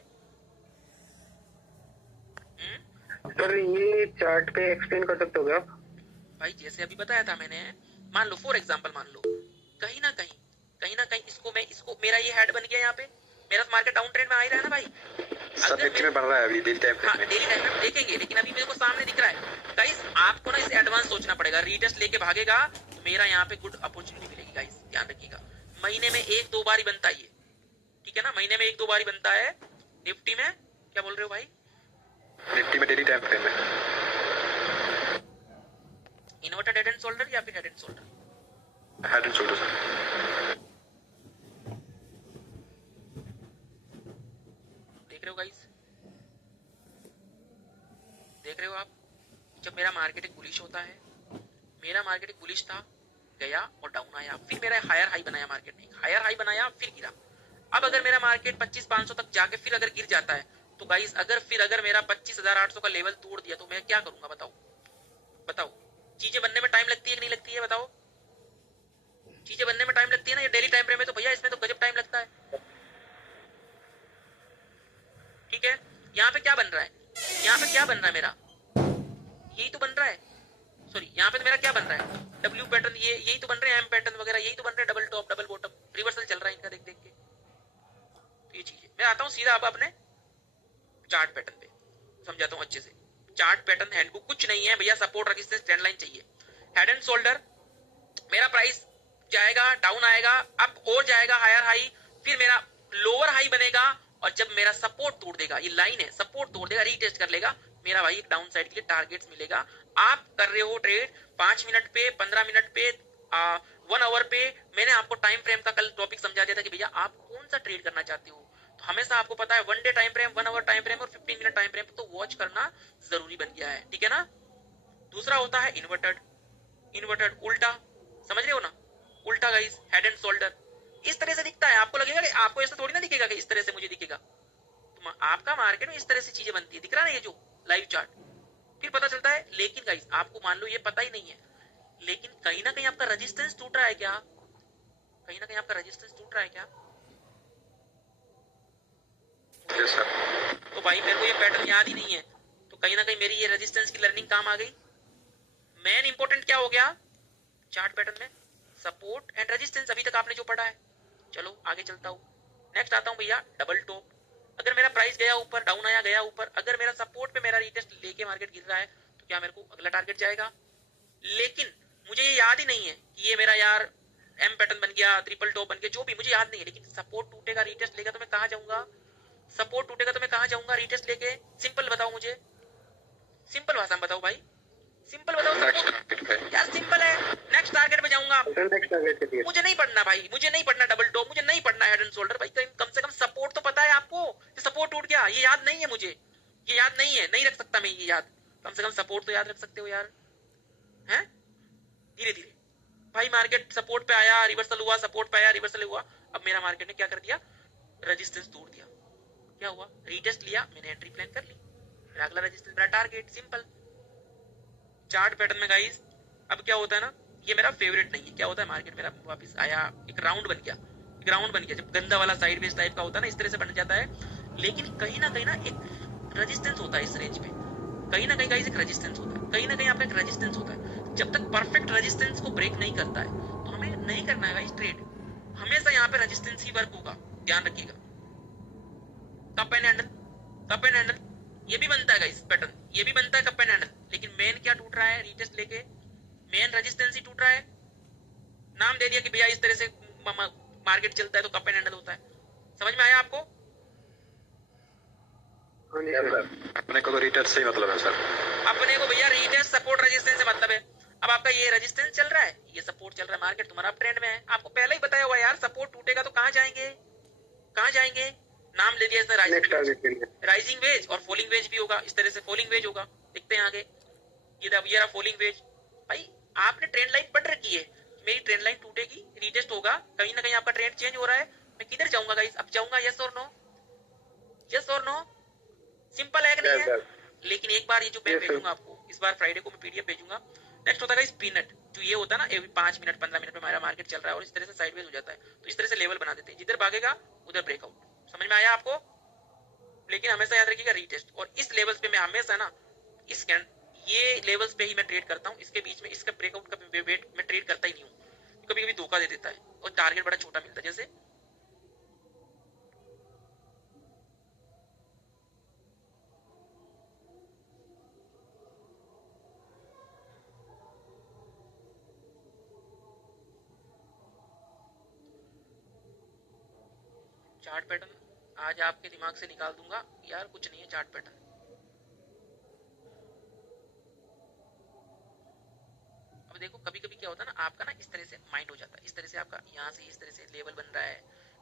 सर ये चार्ट पे एक्सप्लेन कर सकते हो क्या आप? भाई जैसे अभी बताया था मैंने, मान लो फॉर एग्जांपल, मान लो कहीं ना कहीं इसको मेरा ये हेड बन गया, यहाँ पे मेरा मार्केट डाउन ट्रेंड में आ ही रहा है ना भाई। सर निफ्टी में बन रहा है अभी डेली टाइम फ्रेम में। डेली टाइम में देखेंगे, लेकिन अभी मेरे को सामने दिख रहा है गाइस। आपको ना इसे एडवांस सोचना पड़ेगा, रीटेस्ट लेके भागेगा तो मेरा यहाँ पे गुड अपॉर्चुनिटी मिलेगी गाइस, ध्यान रखिएगा। महीने में 1-2 बार ही बनता है ये, ठीक है ना, महीने में 1-2 बार ही बनता है। निफ्टी में क्या बोल रहे हो भाई, निफ्टी में डेली टाइम फ्रेम में इन्वर्टेड हेड एंड शोल्डर या फिर head and shoulder, head and shoulder sir. देख रहे हो गाइस, देख रहे हो आप, जब मेरा मार्केट एक बुलिश होता है, मेरा मार्केट एक बुलिश था, गया और डाउन आया, फिर मेरा हायर हाई बनाया मार्केट ने, हायर हाई बनाया फिर गिरा। अब अगर मेरा मार्केट 25,500 तक जाके फिर अगर गिर जाता है तो गाइस, अगर मेरा 25,800 का लेवल तोड़ दिया तो मैं क्या करूंगा, बताओ। चीजें बनने में टाइम लगती है कि नहीं लगती है, बताओ। चीजें बनने में टाइम लगती है ना, ये डेली टाइम फ्रेम में तो भैया इसमें तो गजब टाइम लगता है, ठीक है। यहाँ पे क्या बन रहा है, यहाँ पे क्या बन रहा है मेरा, यही तो बन रहा है, सॉरी यहाँ पे तो मेरा क्या बन रहा है, डब्ल्यू पैटर्न, ये यही तो बन रहे हैं, एम पैटर्न वगैरह यही तो बन रहे हैं, double top double bottom, reversal चल रहा है इनका देख देख के। तो ये चीज मैं आता हूँ सीधा अब अपने चार्ट पैटर्न पे, समझाता हूँ अच्छे से। चार्ट पैटर्न हैंडबुक कुछ नहीं है भैया, सपोर्ट रेजिस्टेंस ट्रेंड लाइन चाहिए। हेड एंड शोल्डर, मेरा प्राइस जाएगा, डाउन आएगा, अप और जाएगा हायर हाई, फिर मेरा लोअर हाई बनेगा और जब मेरा सपोर्ट तोड़ देगा, ये लाइन है, सपोर्ट तोड़ देगा, रीटेस्ट कर लेगा, मेरा भाई एक डाउन साइड के लिए टारगेट्स मिलेगा। आप कर रहे हो ट्रेड 5 मिनट पे, 15 मिनट पे, 1 आवर पे। मैंने आपको टाइम फ्रेम का कल टॉपिक समझा दिया था कि भैया आप कौन सा ट्रेड करना चाहते हो। तो हमेशा आपको पता है 1 day time frame, 1 hour time frame और 15 मिनट टाइम फ्रेम तो वॉच करना जरूरी बन गया है, ठीक है ना। दूसरा होता है इन्वर्टेड, इन्वर्टेड उल्टा, समझ रहे हो ना, उल्टा गाइस, हेड एंड शोल्डर इस तरह से दिखता है। आपको लगेगा कि आपको ऐसा थोड़ी ना दिखेगा कि इस तरह से मुझे दिखेगा। तो आपका मार्केट में इस तरह से चीजें बनती है, दिख रहा है ना ये जो लाइव चार्ट, फिर पता चलता है। लेकिन गाइस आपको मान लो ये पता ही नहीं है, लेकिन कहीं ना कहीं आपका रेजिस्टेंस टूट रहा है क्या, कहीं ना कहीं आपका रेजिस्टेंस टूट रहा है क्या। Yes sir. तो भाई मेरे को ये पैटर्न याद ही नहीं है, तो कहीं ना कहीं मेरी ये रेजिस्टेंस की लर्निंग काम आ गई। मेन इंपॉर्टेंट क्या हो गया चार्ट पैटर्न में, सपोर्ट एंड रेजिस्टेंस। अभी तक आपने जो पढ़ा है, चलो आगे चलता हूँ। नेक्स्ट आता हूँ भैया डबल टॉप। अगर मेरा प्राइस गया ऊपर, डाउन आया गया ऊपर, अगर मेरा सपोर्ट पे मेरा रीटेस्ट लेके मार्केट गिर रहा है तो क्या मेरे को अगला टारगेट जाएगा। लेकिन मुझे ये याद ही नहीं है कि ये मेरा यार एम पैटर्न बन गया, ट्रिपल टॉप बन गया, जो भी मुझे याद नहीं है। लेकिन सपोर्ट टूटेगा, रीटेस्ट लेगा तो मैं कहाँ जाऊंगा, सपोर्ट टूटेगा तो मैं कहाँ जाऊंगा रीटेस्ट लेके। सिंपल बताओ मुझे, सिंपल भाषा में बताओ भाई, सिंपल बताओ यार, सिंपल है। नेक्स्ट टारगेट पे जाऊंगा, मुझे नहीं पढ़ना भाई, मुझे नहीं पढ़ना डबल टॉप, मुझे नहीं पढ़ना हेड एंड शोल्डर भाई। कम से कम सपोर्ट तो पता है आपको, सपोर्ट टूट गया, ये याद नहीं है मुझे, ये याद नहीं है, नहीं रख सकता मैं ये याद। कम से कम सपोर्ट तो याद रख सकते हो यार, हैं। धीरे धीरे भाई मार्केट सपोर्ट पे आया, रिवर्सल हुआ, सपोर्ट पे आया, रिवर्सल हुआ। अब मेरा मार्केट ने क्या कर दिया, रेजिस्टेंस तोड़ दिया। क्या हुआ, रीटेस्ट लिया, मैंने एंट्री प्लान कर ली, मेरा अगला रेजिस्टेंस, मेरा टारगेट। सिंपल चार्ट पैटर्न में गाइस। अब क्या होता है ना, ये मेरा फेवरेट नहीं है। क्या होता है, मार्केट मेरा वापस आया, एक राउंड बन गया, एक राउंड बन गया। जब गंदा वाला साइडवेज टाइप का होता है ना, इस तरह से बन जाता है। लेकिन कहीं ना एक रेजिस्टेंस होता है इस रेंज में, कहीं ना कहीं गाइस एक रेजिस्टेंस होता है, कहीं ना कहीं आपका एक रेजिस्टेंस होता है। जब तक परफेक्ट रेजिस्टेंस को ब्रेक नहीं करता है तो हमें नहीं करना है गाइस ट्रेड। हमेशा यहाँ पे रेजिस्टेंस ही वर्क होगा, ध्यान रखिएगा। Cup and handle, cup and handle ये भी बनता है गाइस पैटर्न, ये भी बनता है कप एंड हैंडल। लेकिन मेन क्या टूट रहा है, रीटेस्ट लेके मेन रेजिस्टेंस ही टूट रहा है। नाम दे दिया कि भैया इस तरह से मार्केट चलता है तो कप एंड हैंडल होता है। समझ में आया आपको। अपने को तो रीटेस्ट से ही मतलब है सर, अपने को भैया रीटेस्ट सपोर्ट रेजिस्टेंस से मतलब है। अब आपका ये रेजिस्टेंस चल रहा है, ये सपोर्ट चल रहा है, मार्केट तुम्हारा ट्रेंड में है। आपको पहले ही बताया हुआ यार, सपोर्ट टूटेगा तो कहाँ जाएंगे, कहाँ जाएंगे। नाम ले दिया इसने राइजिंग वेज, और फॉलिंग वेज भी होगा, इस तरह से फॉलिंग वेज होगा। देखते हैं आगे, ये रहा फॉलिंग वेज। भाई आपने ट्रेंड लाइन पढ़ रखी है, मेरी ट्रेंड लाइन टूटेगी, रीटेस्ट होगा, कहीं ना कहीं आपका ट्रेंड चेंज हो रहा है। मैं किधर जाऊंगा गाइस, अब जाऊंगा यस और नो, यस और नो। सिंपल है कि नहीं है। लेकिन एक बार ये जो मैं भेजूंगा आपको, इस बार फ्राइडे को मैं पीडीएफ भेजूंगा। नेक्स्ट होता है गाइस पीनट, जो ये होता है ना, 5 मिनट 15 मिनट में हमारा मार्केट चल रहा है और इस तरह से साइडवेज हो जाता है, तो इस तरह से लेवल बना देते हैं, जिधर भागेगा उधर ब्रेकआउट। समझ में आया आपको। लेकिन हमेशा याद रखिएगा रीटेस्ट, और इस लेवल्स पे मैं हमेशा ना इस ये लेवल्स पे ही मैं ट्रेड करता हूँ। इसके बीच में इसका ब्रेकआउट का वेट मैं ट्रेड करता ही नहीं हूँ, कभी कभी धोखा दे देता है और टारगेट बड़ा छोटा मिलता है। जैसे चार्ट पैटर्न आज आपके दिमाग से निकाल दूंगा यार, कुछ नहीं है चार्ट पैटर्न। अब देखो कभी कभी क्या होता है ना, आपका ना इस तरह से माइंड हो जाता है, इस तरह से आपका यहाँ से इस तरह से लेवल बन रहा है,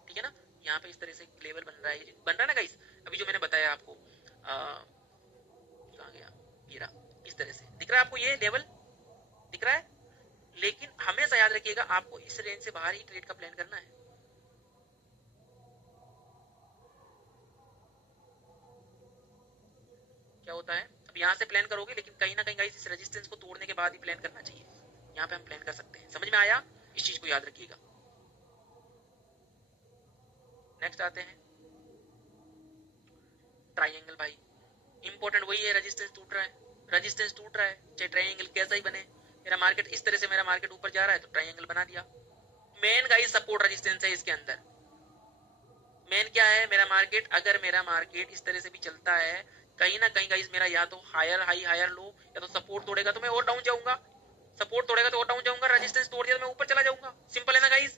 ठीक है ना, यहाँ पे इस तरह से लेवल बन रहा है ना गाइस। अभी जो मैंने बताया आपको, कहाँ गया, ये रहा, इस तरह से दिख रहा है आपको, ये लेवल दिख रहा है। लेकिन हमेशा याद रखिएगा, आपको इस रेंज से बाहर ही ट्रेड का प्लान करना है। क्या होता है, अब यहाँ से प्लान करोगे, लेकिन कहीं ना कहीं गाइस इस रेजिस्टेंस को तोड़ने के बाद ही प्लान करना चाहिए। यहाँ पे हम प्लान कर सकते हैं। समझ में आया, इस चीज को याद रखिएगा। नेक्स्ट आते हैं ट्राइंगल। भाई इंपॉर्टेंट वही है, रेजिस्टेंस टूट रहा है, रेजिस्टेंस टूट रहा है, चाहे ट्राइंगल कैसा ही बने। मेरा मार्केट इस तरह से, मेरा मार्केट ऊपर जा रहा है तो ट्राइंगल बना दिया। मेन गाइस सपोर्ट रेजिस्टेंस है इसके अंदर। मेन क्या है, मेरा मार्केट, अगर मेरा मार्केट इस तरह से भी चलता है, कहीं ना कहीं गाइस मेरा या तो हायर हाई हायर लो, या तो सपोर्ट तोड़ेगा तो मैं और डाउन जाऊंगा, सपोर्ट तोड़ेगा तो और डाउन जाऊंगा, रेजिस्टेंस तोड़ दिया तो मैं ऊपर चला जाऊंगा। सिंपल है ना गाइस।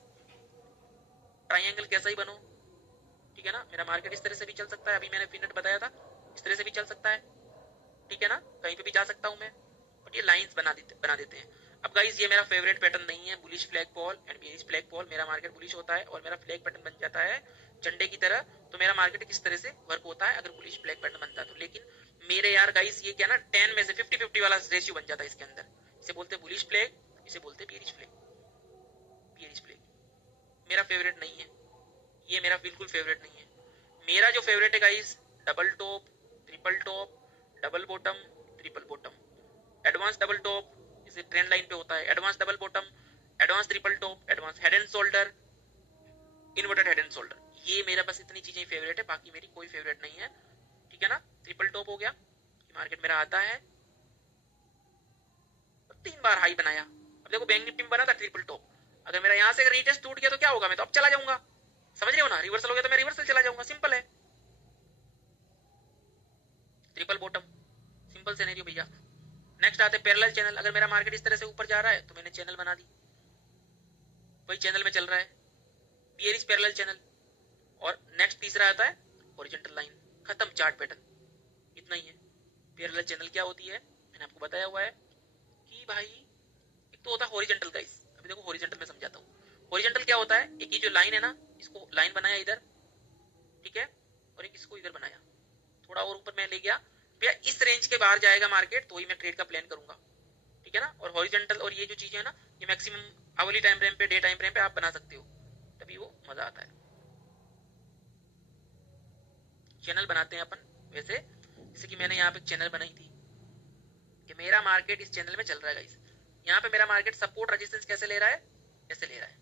ट्राइंगल कैसा ही बनो, मार्केट इस तरह से भी चल सकता है, अभी मैंने फिनट बताया था, इस तरह से भी चल सकता है, ठीक है ना, कहीं पे भी जा सकता हूँ मैं, बट ये लाइंस बना देते हैं। अब गाइस ये मेरा फेवरेट पैटर्न नहीं है, bullish flag fall and bearish flag fall. मेरा मार्केट बुलिश होता है और मेरा फ्लैग पैटर्न बन जाता है झंडे की तरह, तो मेरा मार्केट किस तरह से वर्क होता है अगर बुलिश फ्लैग पैटर्न बनता है तो। लेकिन मेरे यार गाइस ये क्या ना 10 में से 50-50 वाला रेशियो बन जाता है इसके अंदर। इसे बोलते हैं बुलिश फ्लैग, इसे बोलते हैं बेरिश फ्लैग। बेरिश फ्लैग मेरा फेवरेट नहीं है, ये मेरा बिल्कुल फेवरेट नहीं है। मेरा जो फेवरेट है guys double top, triple top, double bottom, triple bottom, advance double top, इसे ट्रेंड लाइन पे होता है, advance double bottom, advance triple top, advance head and shoulder, inverted head and shoulder. ये मेरा बस इतनी चीजें फेवरेट है, बाकी मेरी कोई फेवरेट नहीं है, ठीक है ना। ट्रिपल टॉप हो गया, मार्केट मेरा आता है, 3 बार हाई बनाया। अब देखो बैंक निफ्टी में बना था ट्रिपल टॉप, अगर मेरा यहाँ से रीटेस्ट टूट गया तो क्या होगा, मैं तो अब चला जाऊंगा, समझ रहे हो ना, रिवर्सल हो गया तो मैं रिवर्सल चला जाऊंगा, सिंपल है। ट्रिपल बॉटम सिंपल सिनेरियो भैया। नेक्स्ट आते पैरेलल चैनल, अगर मेरा मार्केट इस तरह से ऊपर जा रहा है तो मैंने चैनल बना दी, वही चैनल में चल रहा है, बियरिश पैरेलल चैनल। और नेक्स्ट तीसरा आता है हॉरिजॉन्टल लाइन, खत्म चार्ट पैटर्न, इतना ही है। पैरेलल चैनल क्या होती है मैंने आपको बताया हुआ है कि भाई एक तो होता है हॉरिजॉन्टल गाइस, अभी देखो हॉरिजॉन्टल में समझाता हूँ। हॉरिजॉन्टल क्या होता है, एक ये जो लाइन है ना, इसको लाइन बनाया इधर, ठीक है, और एक इसको इधर बनाया, थोड़ा और ऊपर मैं ले गया भैया, इस रेंज के बाहर जाएगा मार्केट तो ही मैं ट्रेड का प्लान करूंगा, ठीक है ना। और हॉरिजॉन्टल और ये जो चीजें है ना, ये मैक्सिमम आवली टाइम फ्रेम पे, डे टाइम फ्रेम पे आप बना सकते हो, तभी वो मजा आता है। चैनल बनाते हैं अपन वैसे, जैसे कि मैंने यहाँ पे चैनल बनाई थी कि मेरा मार्केट इस चैनल में चल रहा है गाइस। यहाँ पे मेरा मार्केट सपोर्ट रेजिस्टेंस कैसे ले रहा है, ऐसे ले रहा है,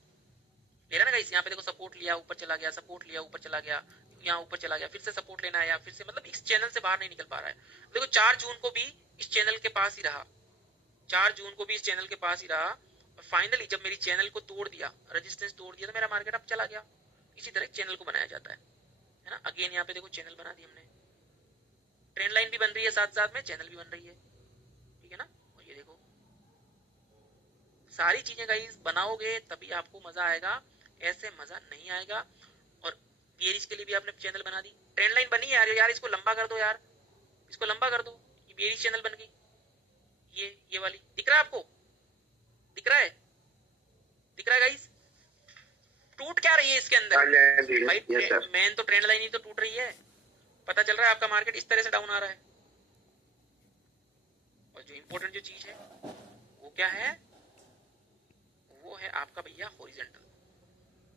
ले रहा है ना गाइस। यहाँ पे देखो सपोर्ट लिया, ऊपर चला गया, सपोर्ट लिया, ऊपर चला गया, यहाँ ऊपर चला गया, फिर से सपोर्ट लेना आया, फिर से, मतलब इस चैनल से बाहर नहीं निकल पा रहा है। देखो 4 जून को भी इस चैनल के पास ही रहा, 4 जून को भी इस चैनल के पास ही रहा, और फाइनली जब मेरी चैनल को तोड़ दिया, रेजिस्टेंस तोड़ दिया, तो मेरा मार्केट अब चला गया। इसी तरह चैनल को बनाया जाता है ना। अगेन यहाँ पे देखो चैनल बना दी हमने, ट्रेंड लाइन भी बन रही है, साथ साथ में चैनल भी बन रही है, ठीक है ना। और ये देखो सारी चीजें गाइस बनाओगे तभी आपको मजा आएगा, ऐसे मजा नहीं आएगा। और बेरिश के लिए भी आपने चैनल बना दी, ट्रेंड लाइन बनी है यार, यार इसको लंबा कर दो यार, इसको लंबा कर दो, ये बेरिश चैनल बन गई, ये वाली दिख रहा है आपको, दिख रहा है, दिख रहा है गाइस, टूट क्या रही है इसके अंदर भाई, मेन तो ट्रेंड लाइन ही तो टूट रही है, पता चल रहा है आपका मार्केट इस तरह से डाउन आ रहा है। और जो इंपॉर्टेंट जो चीज है वो क्या है, वो है आपका भैया हॉरिजॉन्टल,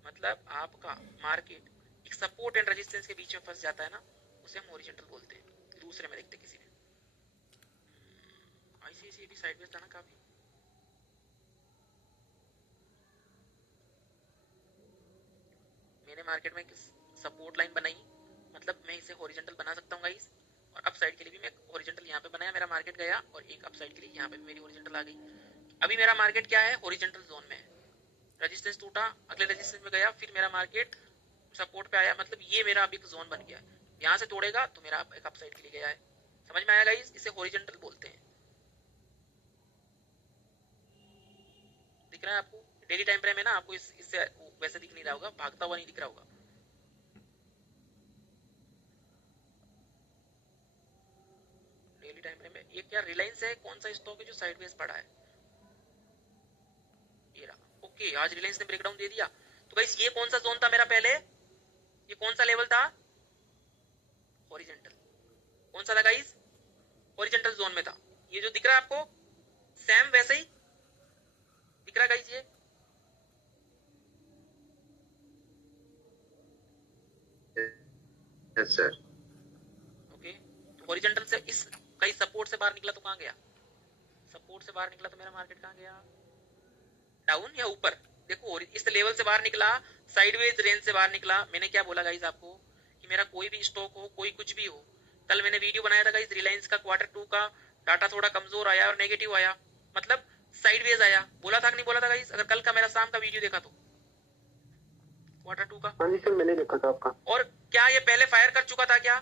मतलब आपका मार्केट एक सपोर्ट एंड रेजिस्टेंस के बीच में फंस जाता है ना, उसे हम हॉरिजॉन्टल बोलते हैं। दूसरे में देखते किसी में आईसीआईसीआई भी साइडवेज था ना काफी, मैंने मार्केट में सपोर्ट लाइन बनाई, मतलब मैं इसे हॉरिजॉन्टल बना सकता हूँ गाइस। और अप साइड के लिए भी मैं हॉरिजॉन्टल यहाँ पे बनाया, मेरा मार्केट गया, और एक अप साइड के लिए यहाँ पे मेरी हॉरिजॉन्टल आ गई। अभी मेरा मार्केट क्या है, हॉरिजॉन्टल जोन में है, रेजिस्टेंस टूटा, अगले रेजिस्टेंस में गया, फिर मेरा मार्केट सपोर्ट पे आया, मतलब ये मेरा अभी जोन बन गया है। यहाँ से तोड़ेगा तो मेरा एक अप साइड के लिए गया है, समझ में आया गाइस, इसे हॉरिजॉन्टल बोलते हैं। दिख रहा है आपको, डेली टाइम फ्रेम है ना, आपको इससे वैसे दिख नहीं रहा होगा, भागता हुआ नहीं दिख रहा होगा। डेली टाइम फ्रेम में ये क्या रिलायंस है, कौन सा स्टॉक है जो साइडवेज पड़ा है, ये रहा। ओके, आज रिलायंस ने ब्रेकडाउन दे दिया, तो गाइस ये कौन सा जोन था मेरा पहले, ये कौन सा लेवल था, हॉरिजॉन्टल, कौन सा था गाइस, हॉरिजॉन्टल जोन में था। ये जो दिख रहा है आपको सेम वैसे ही दिख रहा है गाइस, ये यस सर। ओके, तो हॉरिजॉन्टल से इस कहीं सपोर्ट से बाहर निकला तो कहां गया, सपोर्ट से बाहर निकला तो मेरा मार्केट कहां गया, डाउन या ऊपर। देखो इस लेवल से बाहर निकला, साइडवेज रेंज से बाहर निकला। मैंने क्या बोला गाइस आपको कि मेरा कोई भी स्टॉक हो, कोई कुछ भी हो, कल मैंने वीडियो बनाया था गाइस रिलायंस का Q2 का, डाटा थोड़ा कमजोर आया और नेगेटिव आया, मतलब साइडवेज आया, बोला था कि नहीं बोला था गाइस, अगर कल का मेरा शाम का वीडियो देखा तो Q2 का। हाँ जी सर, मैंने देखा था आपका। और क्या ये पहले फायर कर चुका था, क्या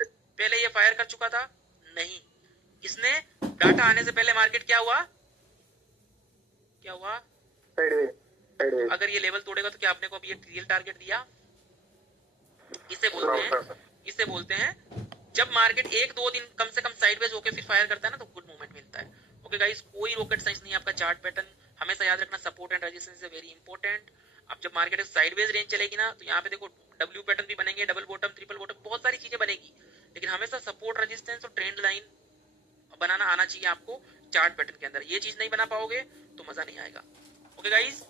पहले ये फायर कर चुका था, नहीं, इसने डाटा आने से पहले मार्केट क्या हुआ, क्या हुआ, साइडवेज। अगर ये लेवल तोड़ेगा तो क्या आपने को अभी एक रियल टारगेट दिया, इसे बोलते हैं जब मार्केट 1-2 दिन कम से कम साइडवेज होकर फिर फायर करता है ना तो गुड मूवमेंट मिलता है। ओके गाइस, कोई रॉकेट साइंस नहीं है आपका चार्ट पैटर्न, हमेशा याद रखना support and resistance is very important. अब जब मार्केट साइडवेज रेंज चलेगी ना तो यहाँ पे देखो डब्ल्यू पैटर्न भी बनेंगे, डबल बॉटम, ट्रिपल बॉटम, बहुत सारी चीजें बनेगी, लेकिन हमेशा सपोर्ट रेजिस्टेंस और ट्रेंड लाइन बनाना आना चाहिए आपको चार्ट पैटर्न के अंदर। ये चीज नहीं बना पाओगे तो मजा नहीं आएगा। Okay guys,